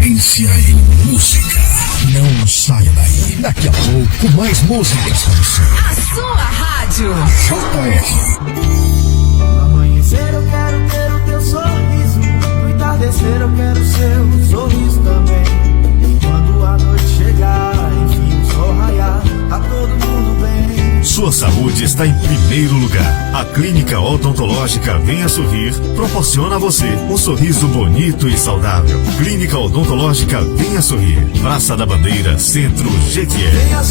Excelência em música. Não saia daí. Daqui a pouco, mais músicas para você. A sua rádio. JR. No amanhecer eu quero ter o teu sorriso. No entardecer eu quero seu sorriso também. Quando a noite chegar, enfim o sol raiar, tá todo mundo bem. Sua saúde está em primeiro lugar. A Clínica Odontológica Venha Sorrir proporciona a você um sorriso bonito e saudável. Clínica Odontológica Venha Sorrir. Praça da Bandeira, Centro, Jequié. Venha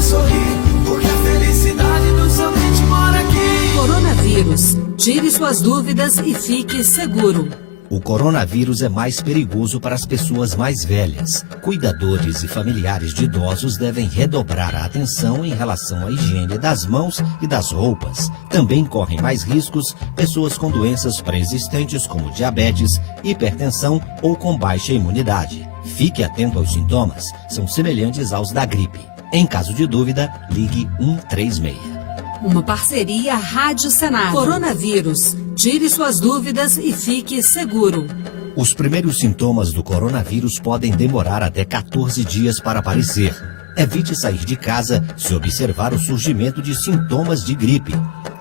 sorrir, porque a felicidade do seu dente mora aqui. Coronavírus. Tire suas dúvidas e fique seguro. O coronavírus é mais perigoso para as pessoas mais velhas. Cuidadores e familiares de idosos devem redobrar a atenção em relação à higiene das mãos e das roupas. Também correm mais riscos pessoas com doenças pré-existentes como diabetes, hipertensão ou com baixa imunidade. Fique atento aos sintomas, são semelhantes aos da gripe. Em caso de dúvida, ligue 136. Uma parceria Rádio Senado. Coronavírus. Tire suas dúvidas e fique seguro. Os primeiros sintomas do coronavírus podem demorar até 14 dias para aparecer. Evite sair de casa se observar o surgimento de sintomas de gripe.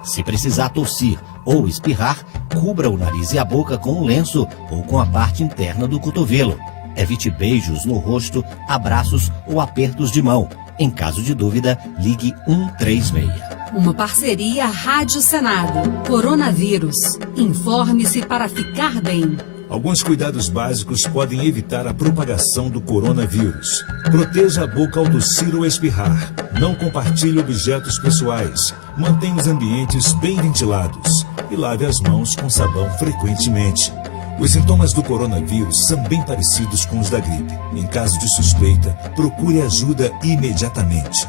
Se precisar tossir ou espirrar, cubra o nariz e a boca com um lenço ou com a parte interna do cotovelo. Evite beijos no rosto, abraços ou apertos de mão. Em caso de dúvida, ligue 136. Uma parceria Rádio Senado. Coronavírus. Informe-se para ficar bem. Alguns cuidados básicos podem evitar a propagação do coronavírus. Proteja a boca ao tossir ou espirrar. Não compartilhe objetos pessoais. Mantenha os ambientes bem ventilados. E lave as mãos com sabão frequentemente. Os sintomas do coronavírus são bem parecidos com os da gripe. Em caso de suspeita, procure ajuda imediatamente.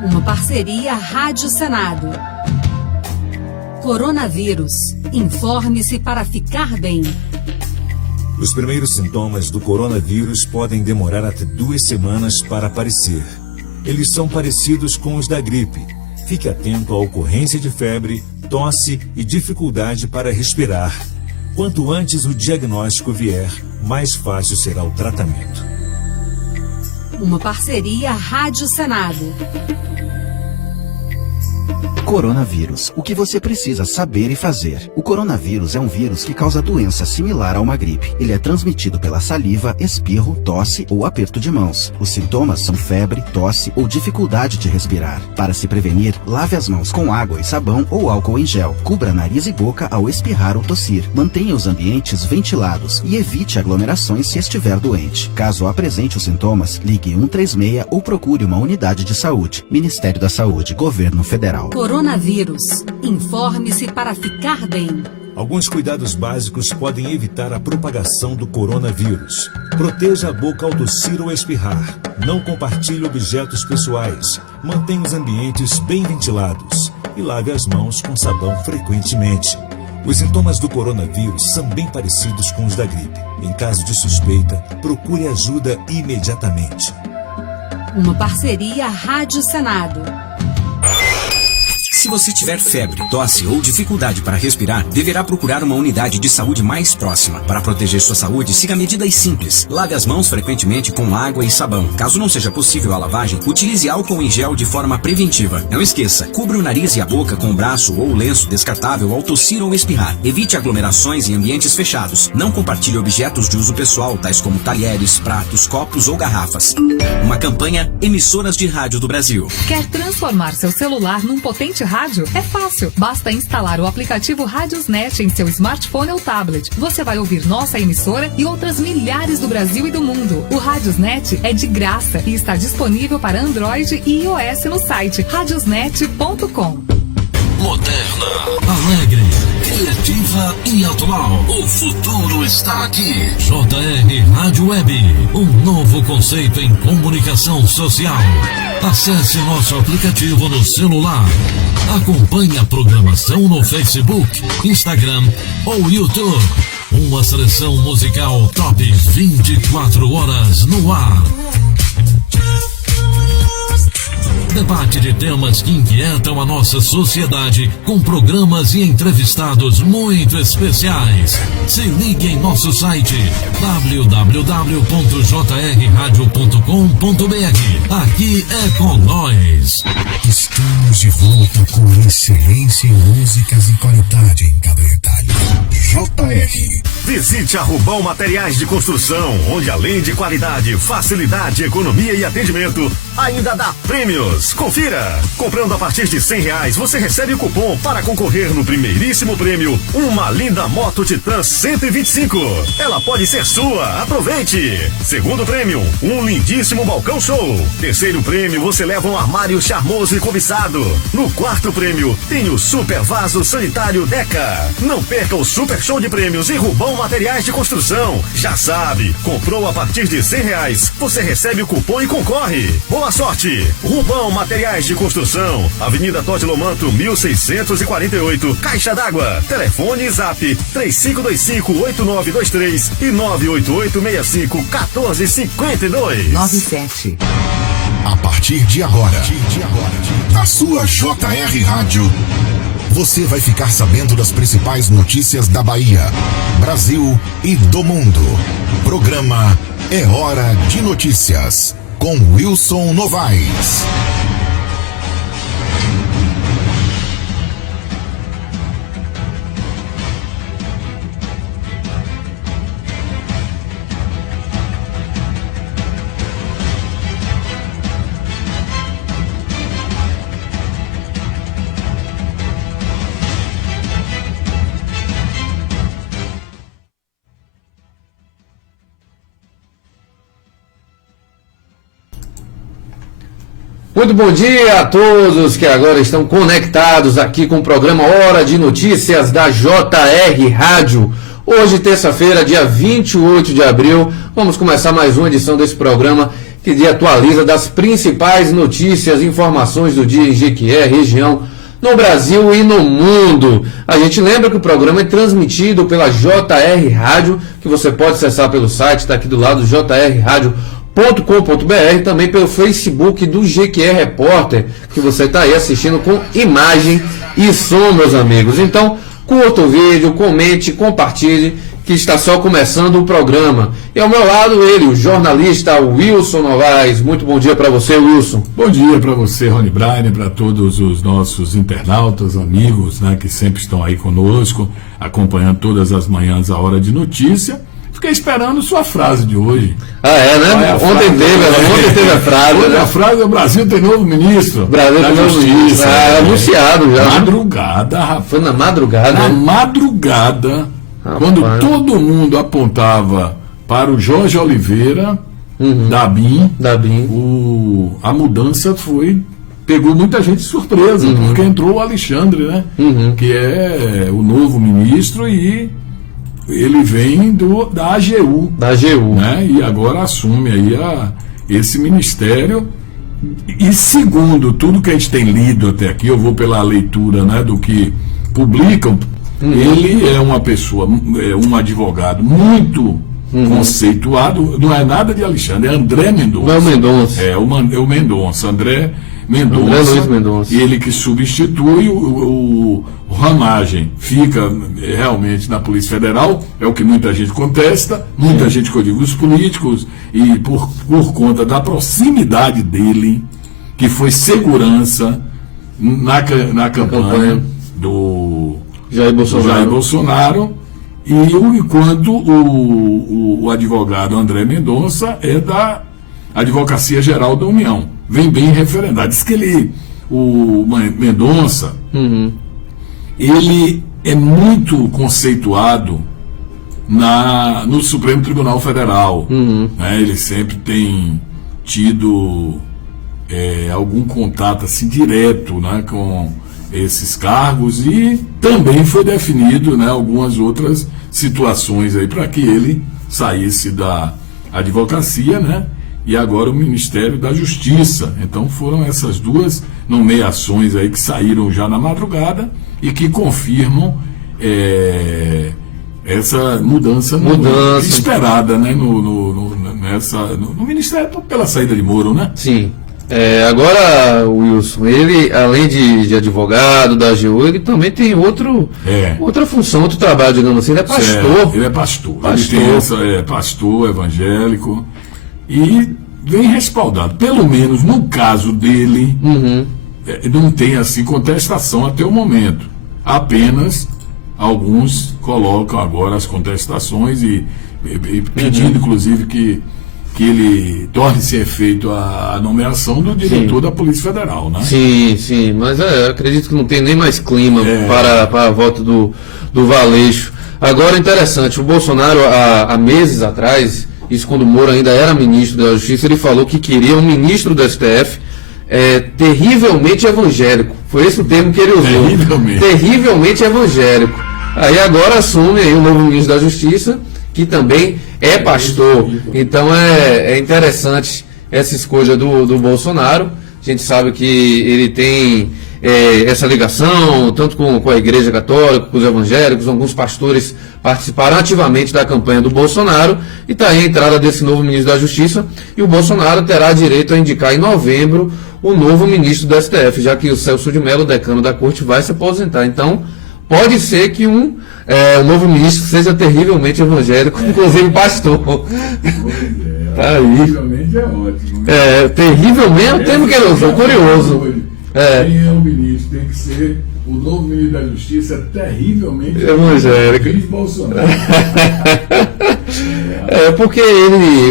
Uma parceria Rádio Senado. Coronavírus. Informe-se para ficar bem. Os primeiros sintomas do coronavírus podem demorar até 2 semanas para aparecer. Eles são parecidos com os da gripe. Fique atento à ocorrência de febre, tosse e dificuldade para respirar. Quanto antes o diagnóstico vier, mais fácil será o tratamento. Uma parceria Rádio Senado. Coronavírus. O que você precisa saber e fazer. O coronavírus é um vírus que causa doença similar a uma gripe. Ele é transmitido pela saliva, espirro, tosse ou aperto de mãos. Os sintomas são febre, tosse ou dificuldade de respirar. Para se prevenir, lave as mãos com água e sabão ou álcool em gel. Cubra nariz e boca ao espirrar ou tossir. Mantenha os ambientes ventilados e evite aglomerações se estiver doente. Caso apresente os sintomas, ligue 136 ou procure uma unidade de saúde. Ministério da Saúde, Governo Federal. Coronavírus. Informe-se para ficar bem. Alguns cuidados básicos podem evitar a propagação do coronavírus. Proteja a boca ao tossir ou espirrar. Não compartilhe objetos pessoais. Mantenha os ambientes bem ventilados. E lave as mãos com sabão frequentemente. Os sintomas do coronavírus são bem parecidos com os da gripe. Em caso de suspeita, procure ajuda imediatamente. Uma parceria Rádio Senado. Se você tiver febre, tosse ou dificuldade para respirar, deverá procurar uma unidade de saúde mais próxima. Para proteger sua saúde, siga medidas simples. Lave as mãos frequentemente com água e sabão. Caso não seja possível a lavagem, utilize álcool em gel de forma preventiva. Não esqueça, cubra o nariz e a boca com o braço ou lenço descartável ao tossir ou espirrar. Evite aglomerações em ambientes fechados. Não compartilhe objetos de uso pessoal, tais como talheres, pratos, copos ou garrafas. Uma campanha Emissoras de Rádio do Brasil. Quer transformar seu celular num potente rádio? É fácil. Basta instalar o aplicativo Radiosnet em seu smartphone ou tablet. Você vai ouvir nossa emissora e outras milhares do Brasil e do mundo. O Radiosnet é de graça e está disponível para Android e iOS no site radiosnet.com. Moderna, alegre, criativa e atual. O futuro está aqui. JR Rádio Web, um novo conceito em comunicação social. Acesse nosso aplicativo no celular. Acompanhe a programação no Facebook, Instagram ou YouTube. Uma seleção musical top 24 horas no ar. Debate de temas que inquietam a nossa sociedade com programas e entrevistados muito especiais. Se ligue em nosso site www.jrradio.com.br. Aqui é com nós. Estamos de volta com excelência em músicas e qualidade em cada detalhe. JR. Visite a Rubão Materiais de Construção, onde além de qualidade, facilidade, economia e atendimento, ainda dá prêmios. Confira! Comprando a partir de R$100, você recebe o cupom para concorrer no primeiríssimo prêmio, uma linda moto Titan 125. Ela pode ser sua, aproveite! Segundo prêmio, um lindíssimo balcão show. Terceiro prêmio, você leva um armário charmoso e cobiçado. No quarto prêmio, tem o super vaso sanitário Deca. Não perca o super show de prêmios em Rubão Materiais de Construção. Já sabe, comprou a partir de R$100, você recebe o cupom e concorre. Boa sorte! Rubão Materiais de Construção, Avenida Totti Lomanto, 1648, Caixa d'Água. Telefone e Zap 3525-8923 e 988-65-1452. 97. A partir de agora, na sua JR Rádio, você vai ficar sabendo das principais notícias da Bahia, Brasil e do mundo. Programa É Hora de Notícias, com Wilson Novaes. Muito bom dia a todos que agora estão conectados aqui com o programa Hora de Notícias da JR Rádio. Hoje, terça-feira, dia 28 de abril, vamos começar mais uma edição desse programa que lhe atualiza das principais notícias e informações do dia em Jequié, região, no Brasil e no mundo. A gente lembra que o programa é transmitido pela JR Rádio, que você pode acessar pelo site, está aqui do lado, jrradio.com.br, também pelo Facebook do GQR Repórter, que você está aí assistindo com imagem e som, meus amigos. Então, curta o vídeo, comente, compartilhe, que está só começando o programa. E ao meu lado ele, o jornalista Wilson Novaes. Muito bom dia para você, Wilson. Bom dia para você, Rony Braine, para todos os nossos internautas, amigos, né, que sempre estão aí conosco, acompanhando todas as manhãs a Hora de Notícia. Fiquei esperando sua frase de hoje. Ah, é, né? Ontem teve a frase. Hoje a frase é: o Brasil tem novo ministro. Brasil da tem novo Justiça. ministro. Anunciado já. Madrugada, rapaz. Foi na madrugada? Na madrugada, quando todo mundo apontava para o Jorge Oliveira, da BIM, a mudança pegou muita gente de surpresa, porque entrou o Alexandre, né? Que é o novo ministro, e ele vem da AGU. Né? E agora assume aí esse ministério. E segundo tudo que a gente tem lido até aqui, eu vou pela leitura, né, do que publicam, ele é uma pessoa, um advogado muito conceituado. Não é nada de Alexandre, é André Mendonça. Não é o Mendonça. É o Mendonça, André Luiz Mendonça. Ele que substitui o Ramagem. Fica realmente na Polícia Federal, é o que muita gente contesta, muita gente, que eu digo, os políticos, e por conta da proximidade dele, que foi segurança na campanha do Jair Bolsonaro, e enquanto o advogado André Mendonça é da Advocacia Geral da União, vem bem referendado. Diz que o Mendonça, ele é muito conceituado no Supremo Tribunal Federal. Né? Ele sempre tem tido algum contato assim direto, né, com esses cargos, e também foi definido, né, algumas outras situações aí para que ele saísse da advocacia, né? E agora o Ministério da Justiça. Então foram essas duas nomeações aí que saíram já na madrugada e que confirmam essa mudança esperada, né, no Ministério, pela saída de Moro, né? Sim. Agora, Wilson, ele, além de advogado da AGU, ele também tem outra função, outro trabalho, digamos assim, ele é pastor. Ele é pastor. Ele tem pastor evangélico e vem respaldado. Pelo menos no caso dele, não tem assim contestação até o momento. Apenas alguns colocam agora as contestações e pedindo, inclusive, que ele torne-se efeito a nomeação do diretor da Polícia Federal, né? Sim, mas acredito que não tem nem mais clima para a volta do Valeixo. Agora, interessante, o Bolsonaro, há meses atrás, isso quando o Moro ainda era ministro da Justiça, ele falou que queria um ministro do STF terrivelmente evangélico. Foi esse o termo que ele usou. Terrivelmente evangélico. Aí agora assume aí o novo ministro da Justiça, que também é pastor. Então é interessante essa escolha do Bolsonaro. A gente sabe que ele tem essa ligação, tanto com a Igreja Católica, com os evangélicos. Alguns pastores participaram ativamente da campanha do Bolsonaro, e está aí a entrada desse novo ministro da Justiça, e o Bolsonaro terá direito a indicar em novembro o novo ministro do STF, já que o Celso de Mello, decano da Corte, vai se aposentar. Então, pode ser que o novo ministro seja terrivelmente evangélico, inclusive pastor. Tá aí. Terrivelmente é ótimo. Terrivelmente é o termo que ele usou, curioso. Quem é o ministro tem que ser o novo ministro da Justiça, terrivelmente evangélico. Bolsonaro. Porque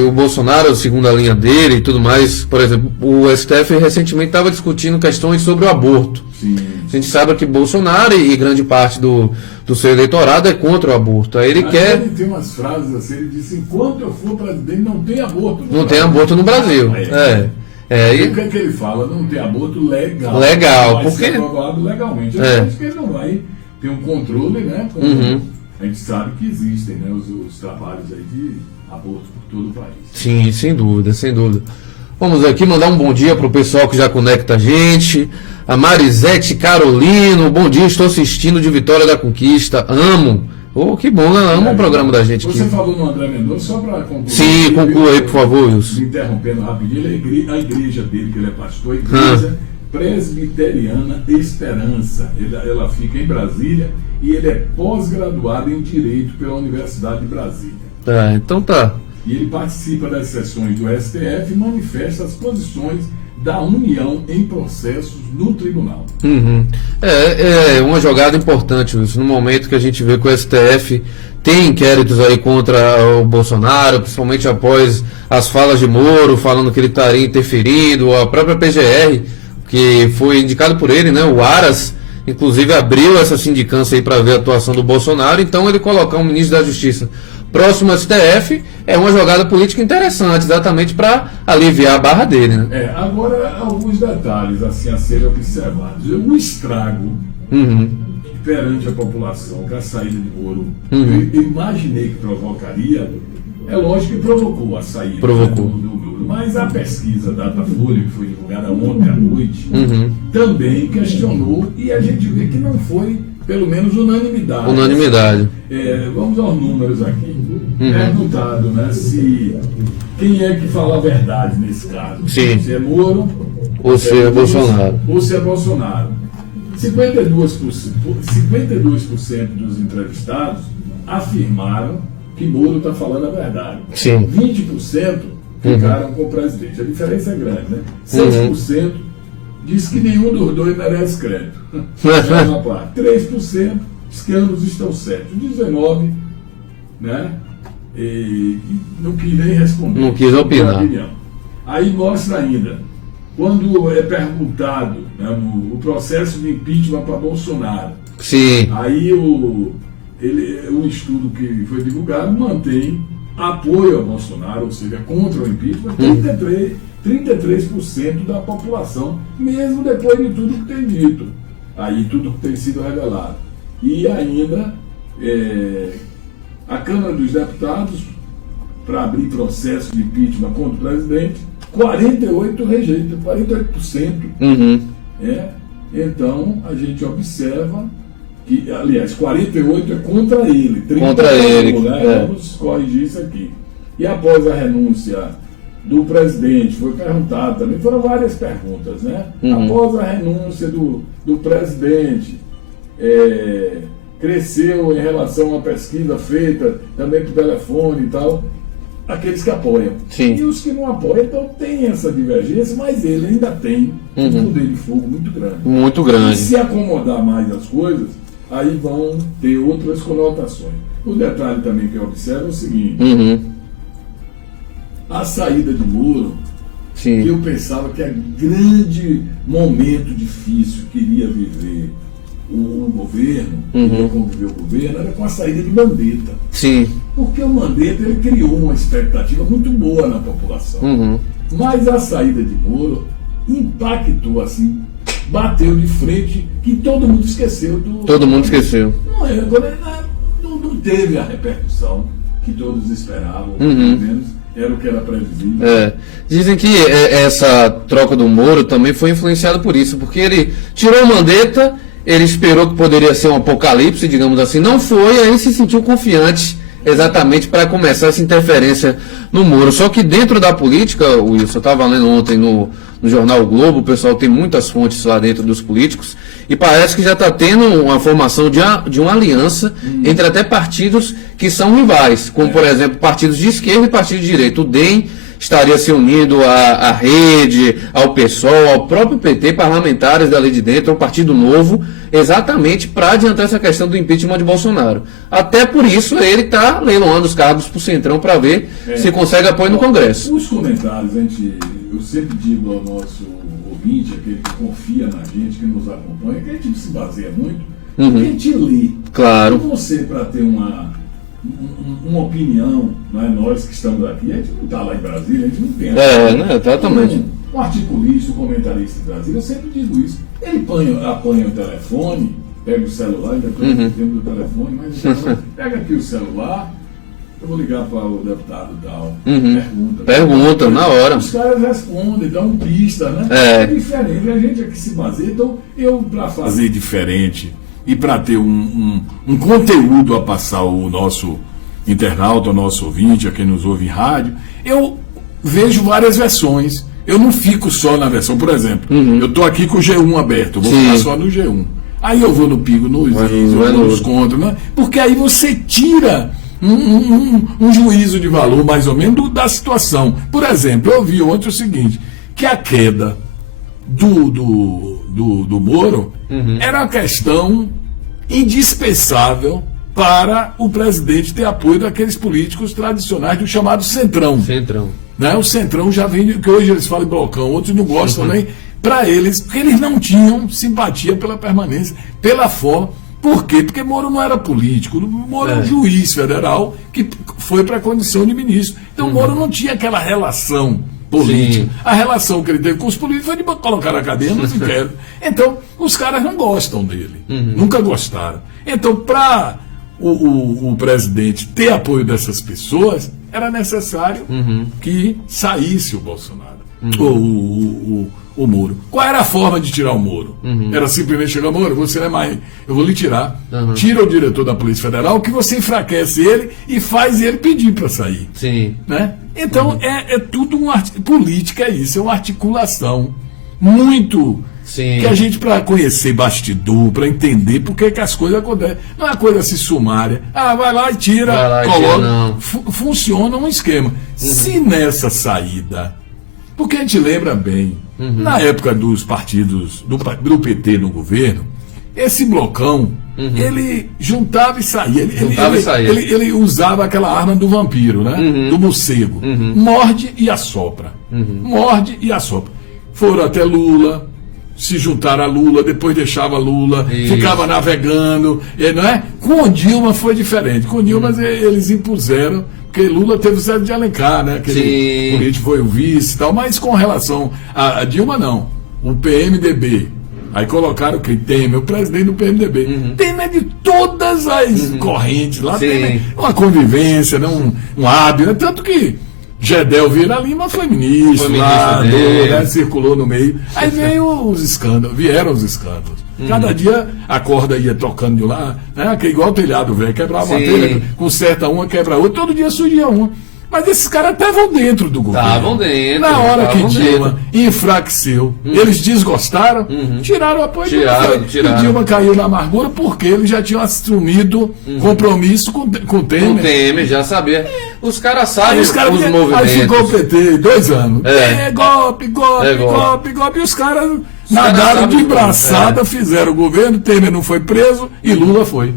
o Bolsonaro, segundo a linha dele e tudo mais, por exemplo, o STF recentemente estava discutindo questões sobre o aborto. Sim. A gente sabe que Bolsonaro e grande parte do seu eleitorado é contra o aborto. Aí ele Ele tem umas frases assim, ele disse: enquanto eu for presidente, não tem aborto no Brasil. Não tem aborto no Brasil. E o que é que ele fala? Não tem aborto legal. Legal, vai porque ser aprovado legalmente. Acho que ele não vai ter um controle, né? A gente sabe que existem, né, os trabalhos aí de aborto por todo o país. Sim, sem dúvida. Vamos aqui mandar um bom dia para o pessoal que já conecta a gente. A Marisete Carolino, bom dia, estou assistindo de Vitória da Conquista, amo. Que bom, né? Amo o programa da gente aqui. Você falou no André Mendonça, só para concluir. Sim, conclua aí, por favor, Wilson. Me interrompendo rapidinho, a igreja dele, que ele é pastor, a Igreja Presbiteriana Esperança. Ela fica em Brasília e ele é pós-graduado em Direito pela Universidade de Brasília. Então tá. E ele participa das sessões do STF e manifesta as posições da União em processos no tribunal. É uma jogada importante isso, no momento que a gente vê que o STF tem inquéritos aí contra o Bolsonaro, principalmente após as falas de Moro, falando que ele estaria interferindo, a própria PGR, que foi indicado por ele, né, o Aras, inclusive abriu essa sindicância aí para ver a atuação do Bolsonaro. Então ele colocar um ministro da Justiça próximo ao STF é uma jogada política interessante, exatamente para aliviar a barra dele, né? Agora, alguns detalhes assim a serem observados. O estrago perante a população com a saída de Moro, eu imaginei que provocaria. É lógico que provocou a saída do Moro, mas a pesquisa Datafolha, que foi divulgada ontem à noite, também questionou, e a gente vê que não foi, pelo menos, unanimidade. Vamos aos números aqui. Perguntado, né, quem é que fala a verdade nesse caso. Sim. Se é Moro ou se é Bolsonaro. 52% dos entrevistados afirmaram que Moro está falando a verdade. Sim. 20% ficaram com o presidente. A diferença é grande, né? 6% diz que nenhum dos dois merece crédito. 3% diz que ambos estão certos. 19%, né? E não quis nem responder. Não quis opinar. Aí mostra ainda, quando é perguntado, né, o processo de impeachment para Bolsonaro. Sim. Aí o estudo que foi divulgado mantém apoio ao Bolsonaro, ou seja, contra o impeachment, 33% da população, mesmo depois de tudo que tem dito, aí tudo que tem sido revelado. E ainda a Câmara dos Deputados, para abrir processo de impeachment contra o presidente, 48% rejeita, 48%. Então a gente observa que, aliás, 48% é contra ele, 30% contra ele. Vamos corrigir isso aqui. E após a renúncia do presidente, foi perguntado também, foram várias perguntas, né? Após a renúncia do presidente, cresceu em relação a uma pesquisa feita também por telefone e tal, aqueles que apoiam. Sim. E os que não apoiam, então tem essa divergência, mas ele ainda tem um poder de fogo muito grande. Muito grande. E se acomodar mais as coisas, aí vão ter outras conotações. O detalhe também que eu observo é o seguinte, a saída de Moro, que eu pensava que é grande momento difícil que iria viver o governo, iria conviver o governo, era com a saída de Mandetta. Sim. Porque o Mandetta ele criou uma expectativa muito boa na população. Mas a saída de Moro impactou assim, bateu de frente, que todo mundo esqueceu do. Todo mundo esqueceu. Não teve a repercussão que todos esperavam, pelo menos era o que era previsível. Dizem que essa troca do Moro também foi influenciada por isso, porque ele tirou o Mandetta, ele esperou que poderia ser um apocalipse, digamos assim, não foi, aí se sentiu confiante exatamente para começar essa interferência no Moro. Só que dentro da política, Wilson, eu estava lendo ontem no jornal o Globo, o pessoal tem muitas fontes lá dentro dos políticos, e parece que já está tendo uma formação de uma aliança entre até partidos que são rivais, como por exemplo partidos de esquerda e partidos de direita. O DEM estaria se unindo à Rede, ao PSOL, ao próprio PT, parlamentares da Lei de Dentro, ao Partido Novo, exatamente para adiantar essa questão do impeachment de Bolsonaro. Até por isso ele está leiloando os cargos para o Centrão para ver se consegue apoio no Congresso. Os comentários, eu sempre digo ao nosso ouvinte, aquele que confia na gente, que nos acompanha, que a gente se baseia muito, que a gente lê. Claro. E você, para ter uma opinião, não é? Nós que estamos aqui, a gente não está lá em Brasília, a gente não tem. Exatamente. Um articulista, um comentarista de Brasília, eu sempre digo isso. Ele apanha o telefone, pega o celular, ainda estou no tempo do telefone, mas pega aqui o celular, eu vou ligar para o deputado tal, pergunta na hora. Os caras respondem, dão pista, né? É diferente, a gente aqui se baseia, então eu, para fazer diferente e para ter um conteúdo a passar ao nosso internauta, ao nosso ouvinte, a quem nos ouve em rádio, eu vejo várias versões. Eu não fico só na versão, por exemplo, eu estou aqui com o G1 aberto, eu vou ficar só no G1. Aí eu vou no Pingo, nos Is, eu vou nos Contra, né? Porque aí você tira um juízo de valor, mais ou menos, da situação. Por exemplo, eu vi ontem o seguinte, que a queda do Moro era uma questão indispensável para o presidente ter apoio daqueles políticos tradicionais do chamado Centrão. Né? O Centrão já vem, que hoje eles falam em blocão, outros não gostam também, para eles, porque eles não tinham simpatia pela permanência, pela forma. Por quê? Porque Moro não era político, Moro era um juiz federal que foi para a condição de ministro. Então Moro não tinha aquela relação política. A relação que ele teve com os políticos foi de colocar na cadeia nos inquéritos. Então, os caras não gostam dele. Nunca gostaram. Então, para o presidente ter apoio dessas pessoas, era necessário que saísse o Bolsonaro, o Moro. Qual era a forma de tirar o Moro? Era simplesmente chegar, Moro, você não é mais, eu vou lhe tirar. Tira o diretor da Polícia Federal, que você enfraquece ele e faz ele pedir para sair. Né? Então, é tudo política, é isso, é uma articulação muito... que a gente, para conhecer bastidor, para entender por que as coisas acontecem, não é uma coisa assim sumária. Vai lá e tira, coloca. Funciona um esquema. Se nessa saída, porque a gente lembra bem, na época dos partidos, do PT no governo, esse blocão, ele juntava e saía. Ele usava aquela arma do vampiro, né? Do morcego. Morde e assopra. Morde e assopra. Foram até Lula, se juntaram a Lula, depois deixava Lula, ficava navegando, não é? Com o Dilma foi diferente. Com o Dilma eles impuseram, porque Lula teve o Zé de Alencar, né? Aquele político foi o vice e tal, mas com relação a Dilma não. O PMDB. Aí colocaram quem? Temer, o presidente do PMDB. Temer é de todas as correntes lá, tem uma convivência, né? um hábito, né? Tanto que Gedel Vieira Lima foi ministro lá, né, circulou no meio. Aí vieram os escândalos. Cada dia a corda ia tocando de lá, né, que igual o telhado velho, quebrava uma telha, conserta uma, quebra outra, todo dia surgia uma. Mas esses caras estavam dentro do governo. Estavam dentro. Na hora que Dilma enfraqueceu, eles desgostaram, tiraram o apoio. Tiraram. E Dilma caiu na amargura porque eles já tinham assumido compromisso com Temer. Com Temer, já sabia. Os caras sabem os movimentos. Aí ficou o PT 2 anos. Golpe. E os caras nadaram de braçada, fizeram o governo, Temer não foi preso e Lula foi.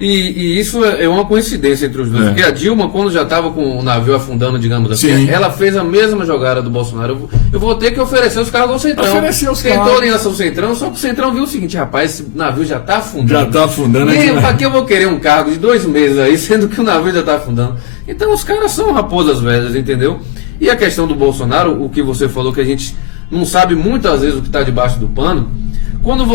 E isso é uma coincidência entre os dois. Porque a Dilma, quando já estava com o navio afundando, digamos assim, ela fez a mesma jogada do Bolsonaro. Eu vou ter que oferecer os carros ao Centrão. Tentou aliança ao Centrão, só que o Centrão viu o seguinte: rapaz, esse navio já está afundando. Já está afundando. E para que eu vou querer um cargo de 2 meses aí, sendo que o navio já está afundando? Então os caras são raposas velhas, entendeu? E a questão do Bolsonaro, o que você falou, que a gente não sabe muitas vezes o que está debaixo do pano. Quando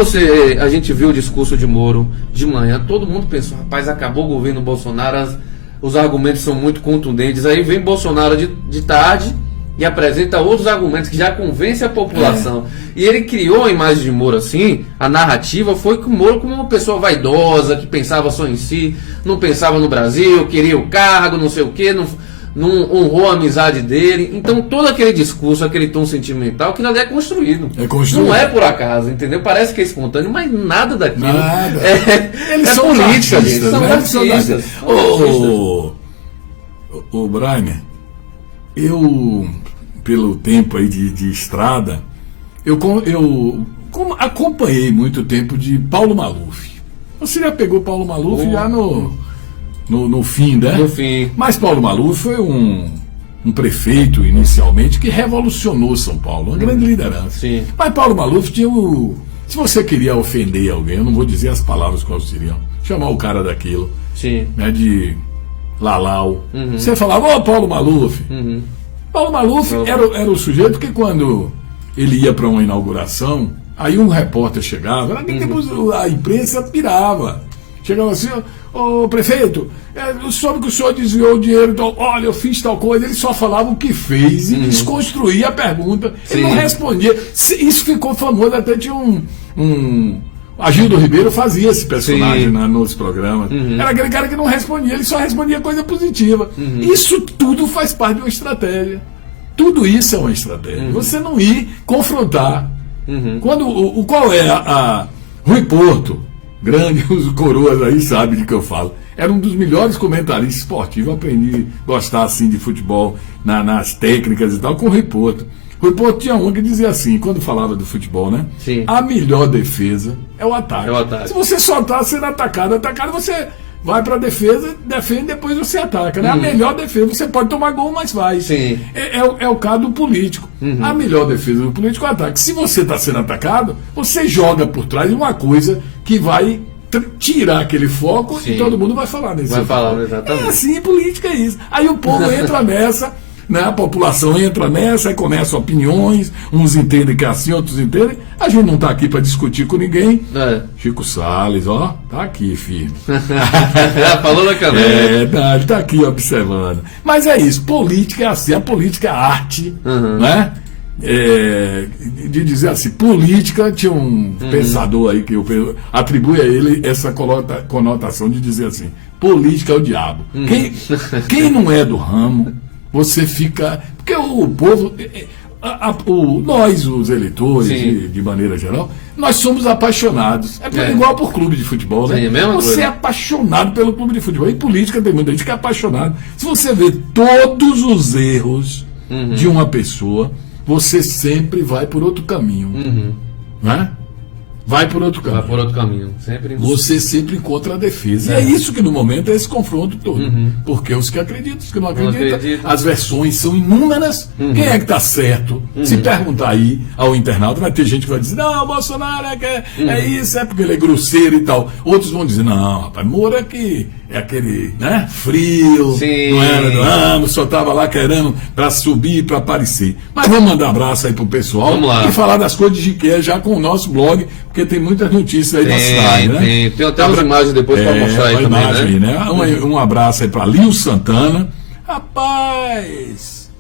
a gente viu o discurso de Moro de manhã, todo mundo pensou, rapaz, acabou o governo Bolsonaro, os argumentos são muito contundentes. Aí vem Bolsonaro de tarde e apresenta outros argumentos que já convencem a população. E ele criou a imagem de Moro assim, a narrativa foi que o Moro como uma pessoa vaidosa, que pensava só em si, não pensava no Brasil, queria o cargo, não sei o quê, não honrou a amizade dele. Então todo aquele discurso, aquele tom sentimental, aquilo ali é construído. Não é por acaso, entendeu? Parece que é espontâneo, mas nada daquilo. Eles são política, gente. São artistas. Ô Brian, eu, pelo tempo aí de estrada, eu acompanhei muito tempo de Paulo Maluf. Você já pegou Paulo Maluf já no fim, né? No fim. Mas Paulo Maluf foi um prefeito, inicialmente, que revolucionou São Paulo, uma grande liderança. Sim. Mas Paulo Maluf tinha se você queria ofender alguém, eu não vou dizer as palavras quais seriam, chamar o cara daquilo, né, de Lalau. Você falava, Paulo Maluf. Paulo Maluf era o sujeito que quando ele ia para uma inauguração, aí um repórter chegava, a imprensa pirava. Chegava assim, ô prefeito, eu soube que o senhor desviou o dinheiro, então, olha, eu fiz tal coisa. Ele só falava o que fez e desconstruía a pergunta. Ele não respondia. Isso ficou famoso, até tinha Agildo Ribeiro fazia esse personagem nos programas. Era aquele cara que não respondia, ele só respondia coisa positiva. Isso tudo faz parte de uma estratégia. Tudo isso é uma estratégia. Você não ir confrontar. Qual é a Rui Porto? Grande, os coroas aí sabem de que eu falo. Era um dos melhores comentaristas esportivos. Eu aprendi a gostar assim de futebol, nas técnicas e tal, com o Rui Porto. Rui Porto tinha um que dizia assim, quando falava do futebol, né? A melhor defesa é o ataque. Se você só está sendo atacado, você vai para a defesa, defende, depois você ataca. Né? A melhor defesa, você pode tomar gol, mas vai. É o caso do político. A melhor defesa do político é o ataque. Se você está sendo atacado, você joga por trás uma coisa que vai tirar aquele foco e todo mundo vai falar nesse. Exatamente. É assim, política é isso. Aí o povo entra nessa, né? A população entra nessa, aí começam opiniões, uns entendem que é assim, outros entendem. A gente não está aqui para discutir com ninguém. Chico Salles, tá aqui, filho. Falou na caneta. Ele está aqui observando. Mas é isso, política é assim, a política é arte, né? De dizer assim, política, tinha um pensador aí que eu atribui a ele essa conotação de dizer assim, política é o diabo. Quem não é do ramo, você fica. Porque o povo, nós, os eleitores, de maneira geral, nós somos apaixonados. Igual por clube de futebol, né? Você é apaixonado pelo clube de futebol. Em política tem muita gente que é apaixonado. Se você vê todos os erros de uma pessoa, você sempre vai por outro caminho. Né? Vai por outro caminho. Você sempre encontra a defesa. E é isso que no momento é esse confronto todo. Porque os que acreditam, os que não acreditam, as versões são inúmeras. Quem é que está certo? Se perguntar aí ao internauta, vai ter gente que vai dizer, não, Bolsonaro é isso, é porque ele é grosseiro e tal. Outros vão dizer, não, rapaz, Moro é aquele, né, frio, não era do ramo, só estava lá querendo para subir, para aparecer. Mas vamos mandar abraço aí pro pessoal e falar das coisas de Jiqué já com o nosso blog, porque tem muitas notícias aí da cidade, né? Tem até umas imagens depois para mostrar aí também, imagem, né? Um abraço aí para Lio Santana. Rapaz,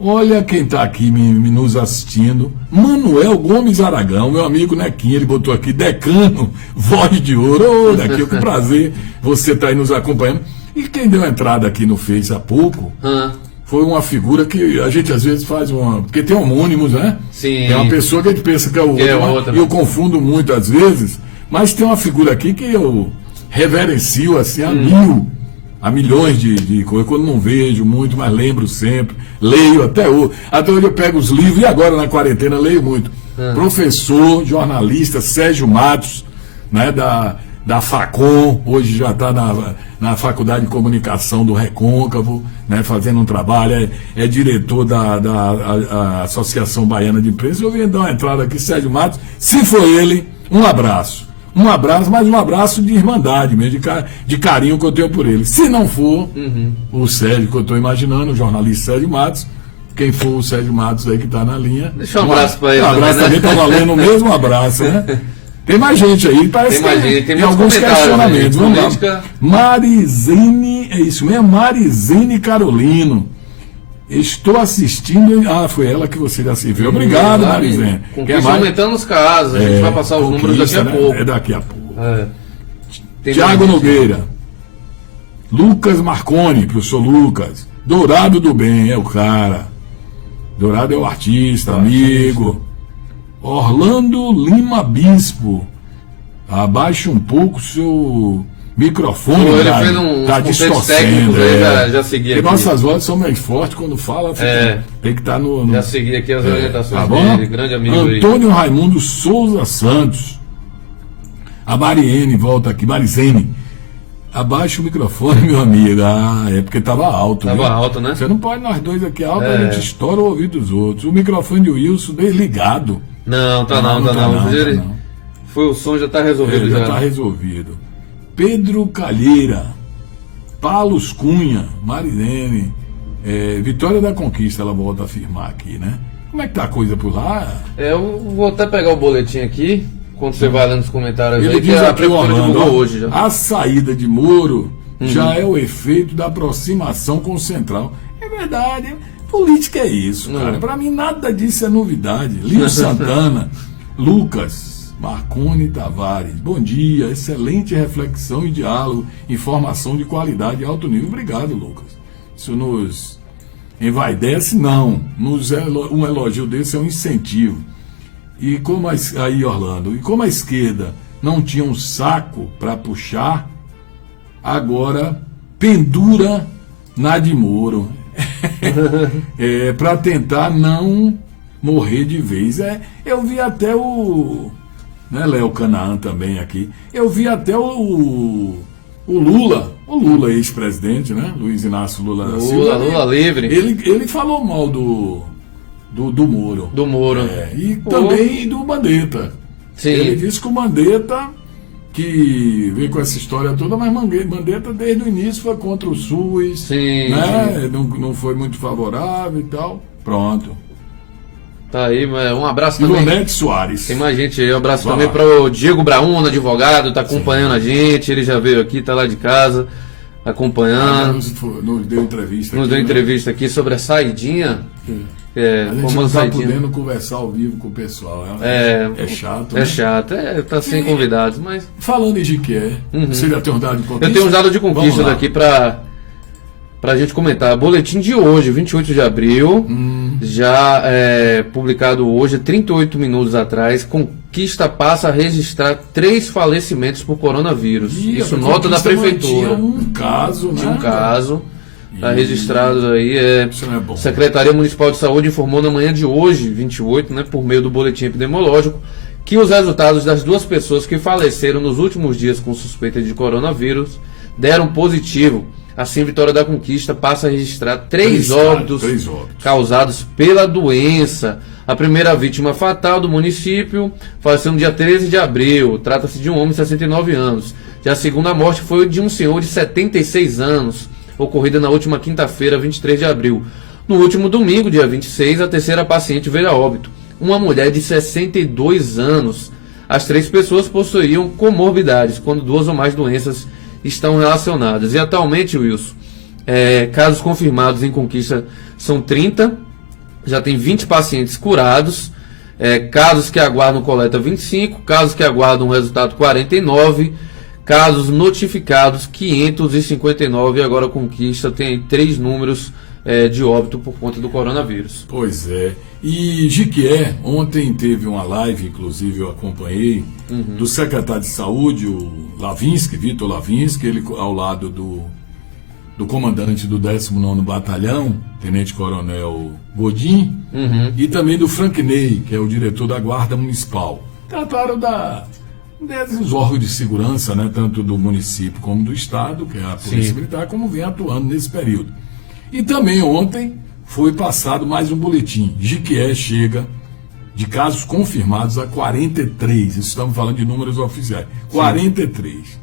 olha quem está aqui nos assistindo. Manuel Gomes Aragão, meu amigo Nequinho, ele botou aqui, Decano, voz de ouro. Nequinho, que prazer você está aí nos acompanhando. E quem deu entrada aqui no Face há pouco foi uma figura que a gente às vezes faz uma... Porque tem homônimos, né? Sim. Tem uma pessoa que a gente pensa que é o outro. E eu confundo muito às vezes, mas tem uma figura aqui que eu reverencio assim a milhões de coisas. Quando não vejo muito, mas lembro sempre. Leio até hoje. Até hoje eu pego os livros e agora na quarentena leio muito. Professor, jornalista, Sérgio Matos, né, da Facom, hoje já está na Faculdade de Comunicação do Recôncavo, né, fazendo um trabalho, é diretor da Associação Baiana de Imprensa. Eu vim dar uma entrada aqui, Sérgio Matos. Se for ele, um abraço. Um abraço, mas um abraço de irmandade mesmo, de carinho que eu tenho por ele. Se não for o Sérgio que eu estou imaginando, o jornalista Sérgio Matos, quem for o Sérgio Matos aí que está na linha. Deixa um abraço para ele. Um abraço também, está valendo o mesmo abraço, né? Tem mais gente aí, parece que tem alguns questionamentos. Vamos lá. Marizene, é isso mesmo? Marizene Carolino. Estou assistindo. Foi ela que você já se viu. Obrigado, Marizene. Conquista aumentando os casos. A gente vai passar os números daqui a pouco. É daqui a pouco. Tiago Nogueira. Lucas Marconi, professor Lucas. Dourado do Bem, é o cara. Dourado é o artista, amigo. Orlando Lima Bispo. Abaixe um pouco o seu microfone. Ele fez um distorcendo. Já segui aqui. Porque nossas vozes são mais fortes quando fala. Tem que estar no. Já segui aqui as orientações dele, grande amigo Antônio aí. Raimundo Souza Santos. A Mariene volta aqui. Marizene. Abaixa o microfone, meu amigo. É porque estava alto. Estava alto, né? Você não pode nós dois aqui alto, a gente estoura o ouvido dos outros. O microfone de Wilson desligado. Não. Foi o som, já está resolvido. Já está resolvido. Pedro Calheira, Palos Cunha, Marilene, Vitória da Conquista, ela volta a afirmar aqui, né? Como é que tá a coisa por lá? Eu vou até pegar o boletim aqui, quando você vai lendo os comentários. Ele aí, diz que a aqui, prefeitura divulgou hoje já. A saída de Moro já é o efeito da aproximação com o Central. É verdade, política é isso, cara. Para mim nada disso é novidade. Lino Santana, Lucas Marconi Tavares, bom dia, excelente reflexão e diálogo, informação de qualidade e alto nível. Obrigado, Lucas. Isso nos envaidece? Não. Um elogio desse é um incentivo. E como aí, Orlando, e como a esquerda não tinha um saco para puxar, agora pendura na de Moro. Para tentar não morrer de vez. Eu vi até o... Né, Léo Canaã também aqui. Eu vi até o Lula, ex-presidente, né? Luiz Inácio Lula da Silva. Lula livre. Ele falou mal do Moro. Do Moro. E também do Mandetta. Sim. Ele disse que o Mandetta, que veio com essa história toda, mas Mandetta desde o início foi contra o SUS. Sim, né? Não foi muito favorável e tal. Pronto. Tá aí, um abraço também. Ilonete Soares. Tem mais gente aí, um abraço também para o Diego Brauna, advogado, tá acompanhando a gente, ele já veio aqui, tá lá de casa, acompanhando. Nos deu entrevista aqui. Nos deu entrevista aqui sobre a saidinha. A gente não tá podendo conversar ao vivo com o pessoal. É chato. É chato, tá sem convidados, mas... Falando em Jiqué, você já tem um dado de conquista? Eu tenho um dado de conquista daqui pra gente comentar. Boletim de hoje, 28 de abril, já publicado hoje, 38 minutos atrás, Conquista passa a registrar 3 falecimentos por coronavírus. Isso nota da prefeitura. Tinha um caso, né? Tinha um caso. Está registrado aí. Isso não é bom. Secretaria Municipal de Saúde informou na manhã de hoje, 28, né, por meio do boletim epidemiológico, que os resultados das 2 pessoas que faleceram nos últimos dias com suspeita de coronavírus deram positivo. Assim, Vitória da Conquista passa a registrar 3 óbitos causados pela doença. A primeira vítima fatal do município faleceu no dia 13 de abril. Trata-se de um homem de 69 anos. Já a segunda morte foi de um senhor de 76 anos, ocorrida na última quinta-feira, 23 de abril. No último domingo, dia 26, a terceira paciente veio a óbito, uma mulher de 62 anos. As 3 pessoas possuíam comorbidades, quando 2 ou mais doenças estão relacionadas. E atualmente, Wilson, casos confirmados em Conquista são 30, já tem 20 pacientes curados, casos que aguardam coleta 25, casos que aguardam resultado 49, casos notificados, 559, e agora a Conquista tem 3 números de óbito por conta do coronavírus. Pois é. E Jiquié, ontem teve uma live, inclusive eu acompanhei, do secretário de Saúde, o Lavinsky, Vitor Lavinsky, ele ao lado do comandante do 19º Batalhão, Tenente Coronel Godin, e também do Franquinei, que é o diretor da Guarda Municipal. Trataram desses órgãos de segurança, né, tanto do município como do Estado, que é a Polícia Militar, como vem atuando nesse período. E também ontem foi passado mais um boletim. Jiquié chega de casos confirmados a 43. Estamos falando de números oficiais. 43.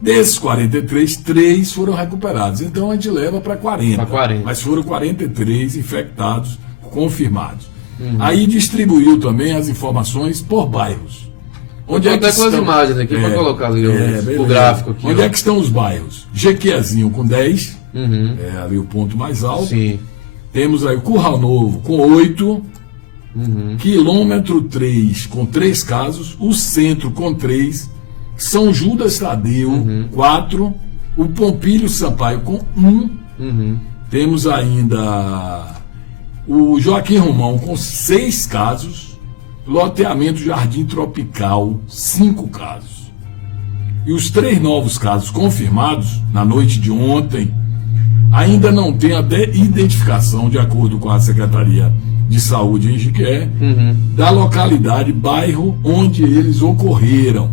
Desses 43, 3 foram recuperados. Então a gente leva para 40. Mas foram 43 infectados confirmados. Aí distribuiu também as informações por bairros. Onde é que estão as imagens aqui para colocar ali o gráfico aqui? Onde é que estão os bairros? Jequiézinho com 10, é ali o ponto mais alto. Sim. Temos aí o Curral Novo com 8, Quilômetro 3 com 3 casos, o Centro com 3, São Judas Tadeu 4, o Pompílio Sampaio com 1, temos ainda o Joaquim Romão com 6 casos, Loteamento Jardim Tropical 5 casos. E os 3 novos casos confirmados na noite de ontem ainda não tem a identificação, de acordo com a Secretaria de Saúde em Jiquié, da localidade, bairro onde eles ocorreram,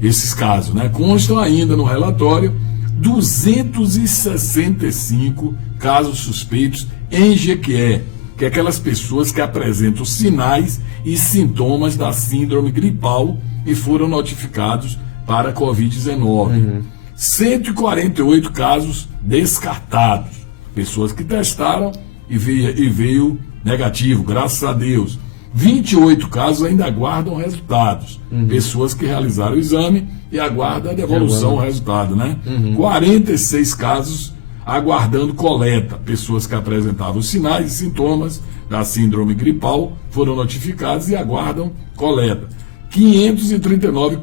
esses casos, né? Constam ainda no relatório 265 casos suspeitos em Jequié, que é aquelas pessoas que apresentam sinais e sintomas da síndrome gripal e foram notificados para a Covid-19. 148 casos descartados, pessoas que testaram e veio negativo, graças a Deus. 28 casos ainda aguardam resultados, pessoas que realizaram o exame e aguardam a devolução do resultado, né? 46 casos aguardando coleta, pessoas que apresentavam sinais e sintomas da síndrome gripal foram notificados e aguardam coleta. 539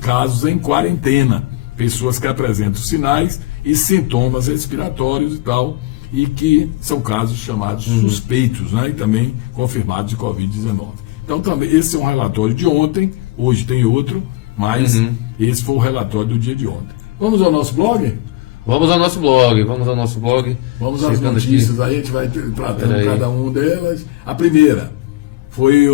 casos em quarentena, pessoas que apresentam sinais e sintomas respiratórios e tal, e que são casos chamados suspeitos, né, e também confirmados de Covid-19. Então, também, esse é um relatório de ontem, hoje tem outro, mas esse foi o relatório do dia de ontem. Vamos ao nosso blog? Vamos ao nosso blog. Vamos às notícias aí, a gente vai tratando cada uma delas. A primeira foi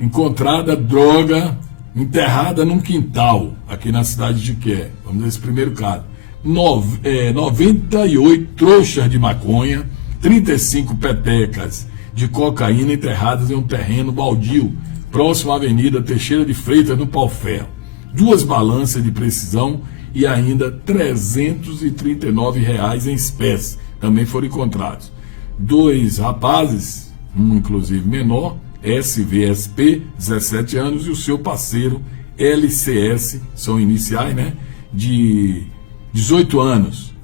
encontrada droga enterrada num quintal, aqui na cidade de Jiquié. Vamos ver esse primeiro caso. 98 trouxas de maconha, 35 petecas de cocaína enterradas em um terreno baldio, próximo à Avenida Teixeira de Freitas, no Pau-Ferro. 2 balanças de precisão e ainda R$339 em espécie também foram encontrados. 2 rapazes, um inclusive menor, SVSP, 17 anos, e o seu parceiro, LCS, são iniciais, né, de 18 anos,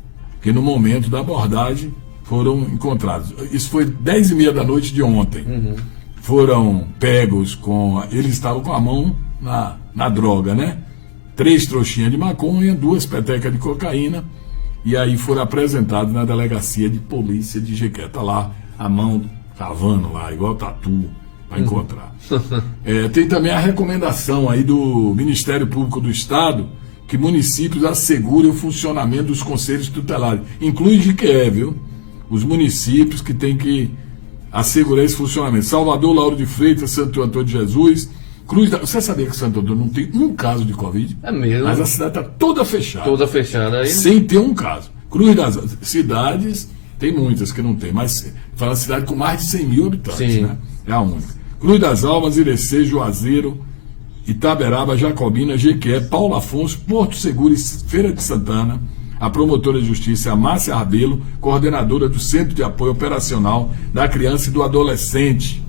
que no momento da abordagem foram encontrados. Isso foi 10h30 da noite de ontem. Foram pegos eles estavam com a mão na droga, né? 3 trouxinhas de maconha, 2 petecas de cocaína, e aí foram apresentados na delegacia de polícia de Jiquié. Tá lá a mão cavando lá, igual tatu, para encontrar. Tem também a recomendação aí do Ministério Público do Estado, que municípios assegurem o funcionamento dos conselhos tutelares. Inclui Jiquié, viu? Os municípios que têm que assegurar esse funcionamento. Salvador, Lauro de Freitas, Santo Antônio de Jesus, Você sabia que Santo Antônio não tem um caso de Covid? É mesmo? Mas a cidade está toda fechada. Toda fechada aí. Sem ter um caso. Cruz das cidades, tem muitas que não tem, mas fala cidade com mais de 100 mil habitantes, né? É a única. Cruz das Almas, Irecê, Juazeiro, Itaberaba, Jacobina, Jequié, Paulo Afonso, Porto Seguro e Feira de Santana. A promotora de justiça, a Márcia Arbelo, coordenadora do Centro de Apoio Operacional da Criança e do Adolescente.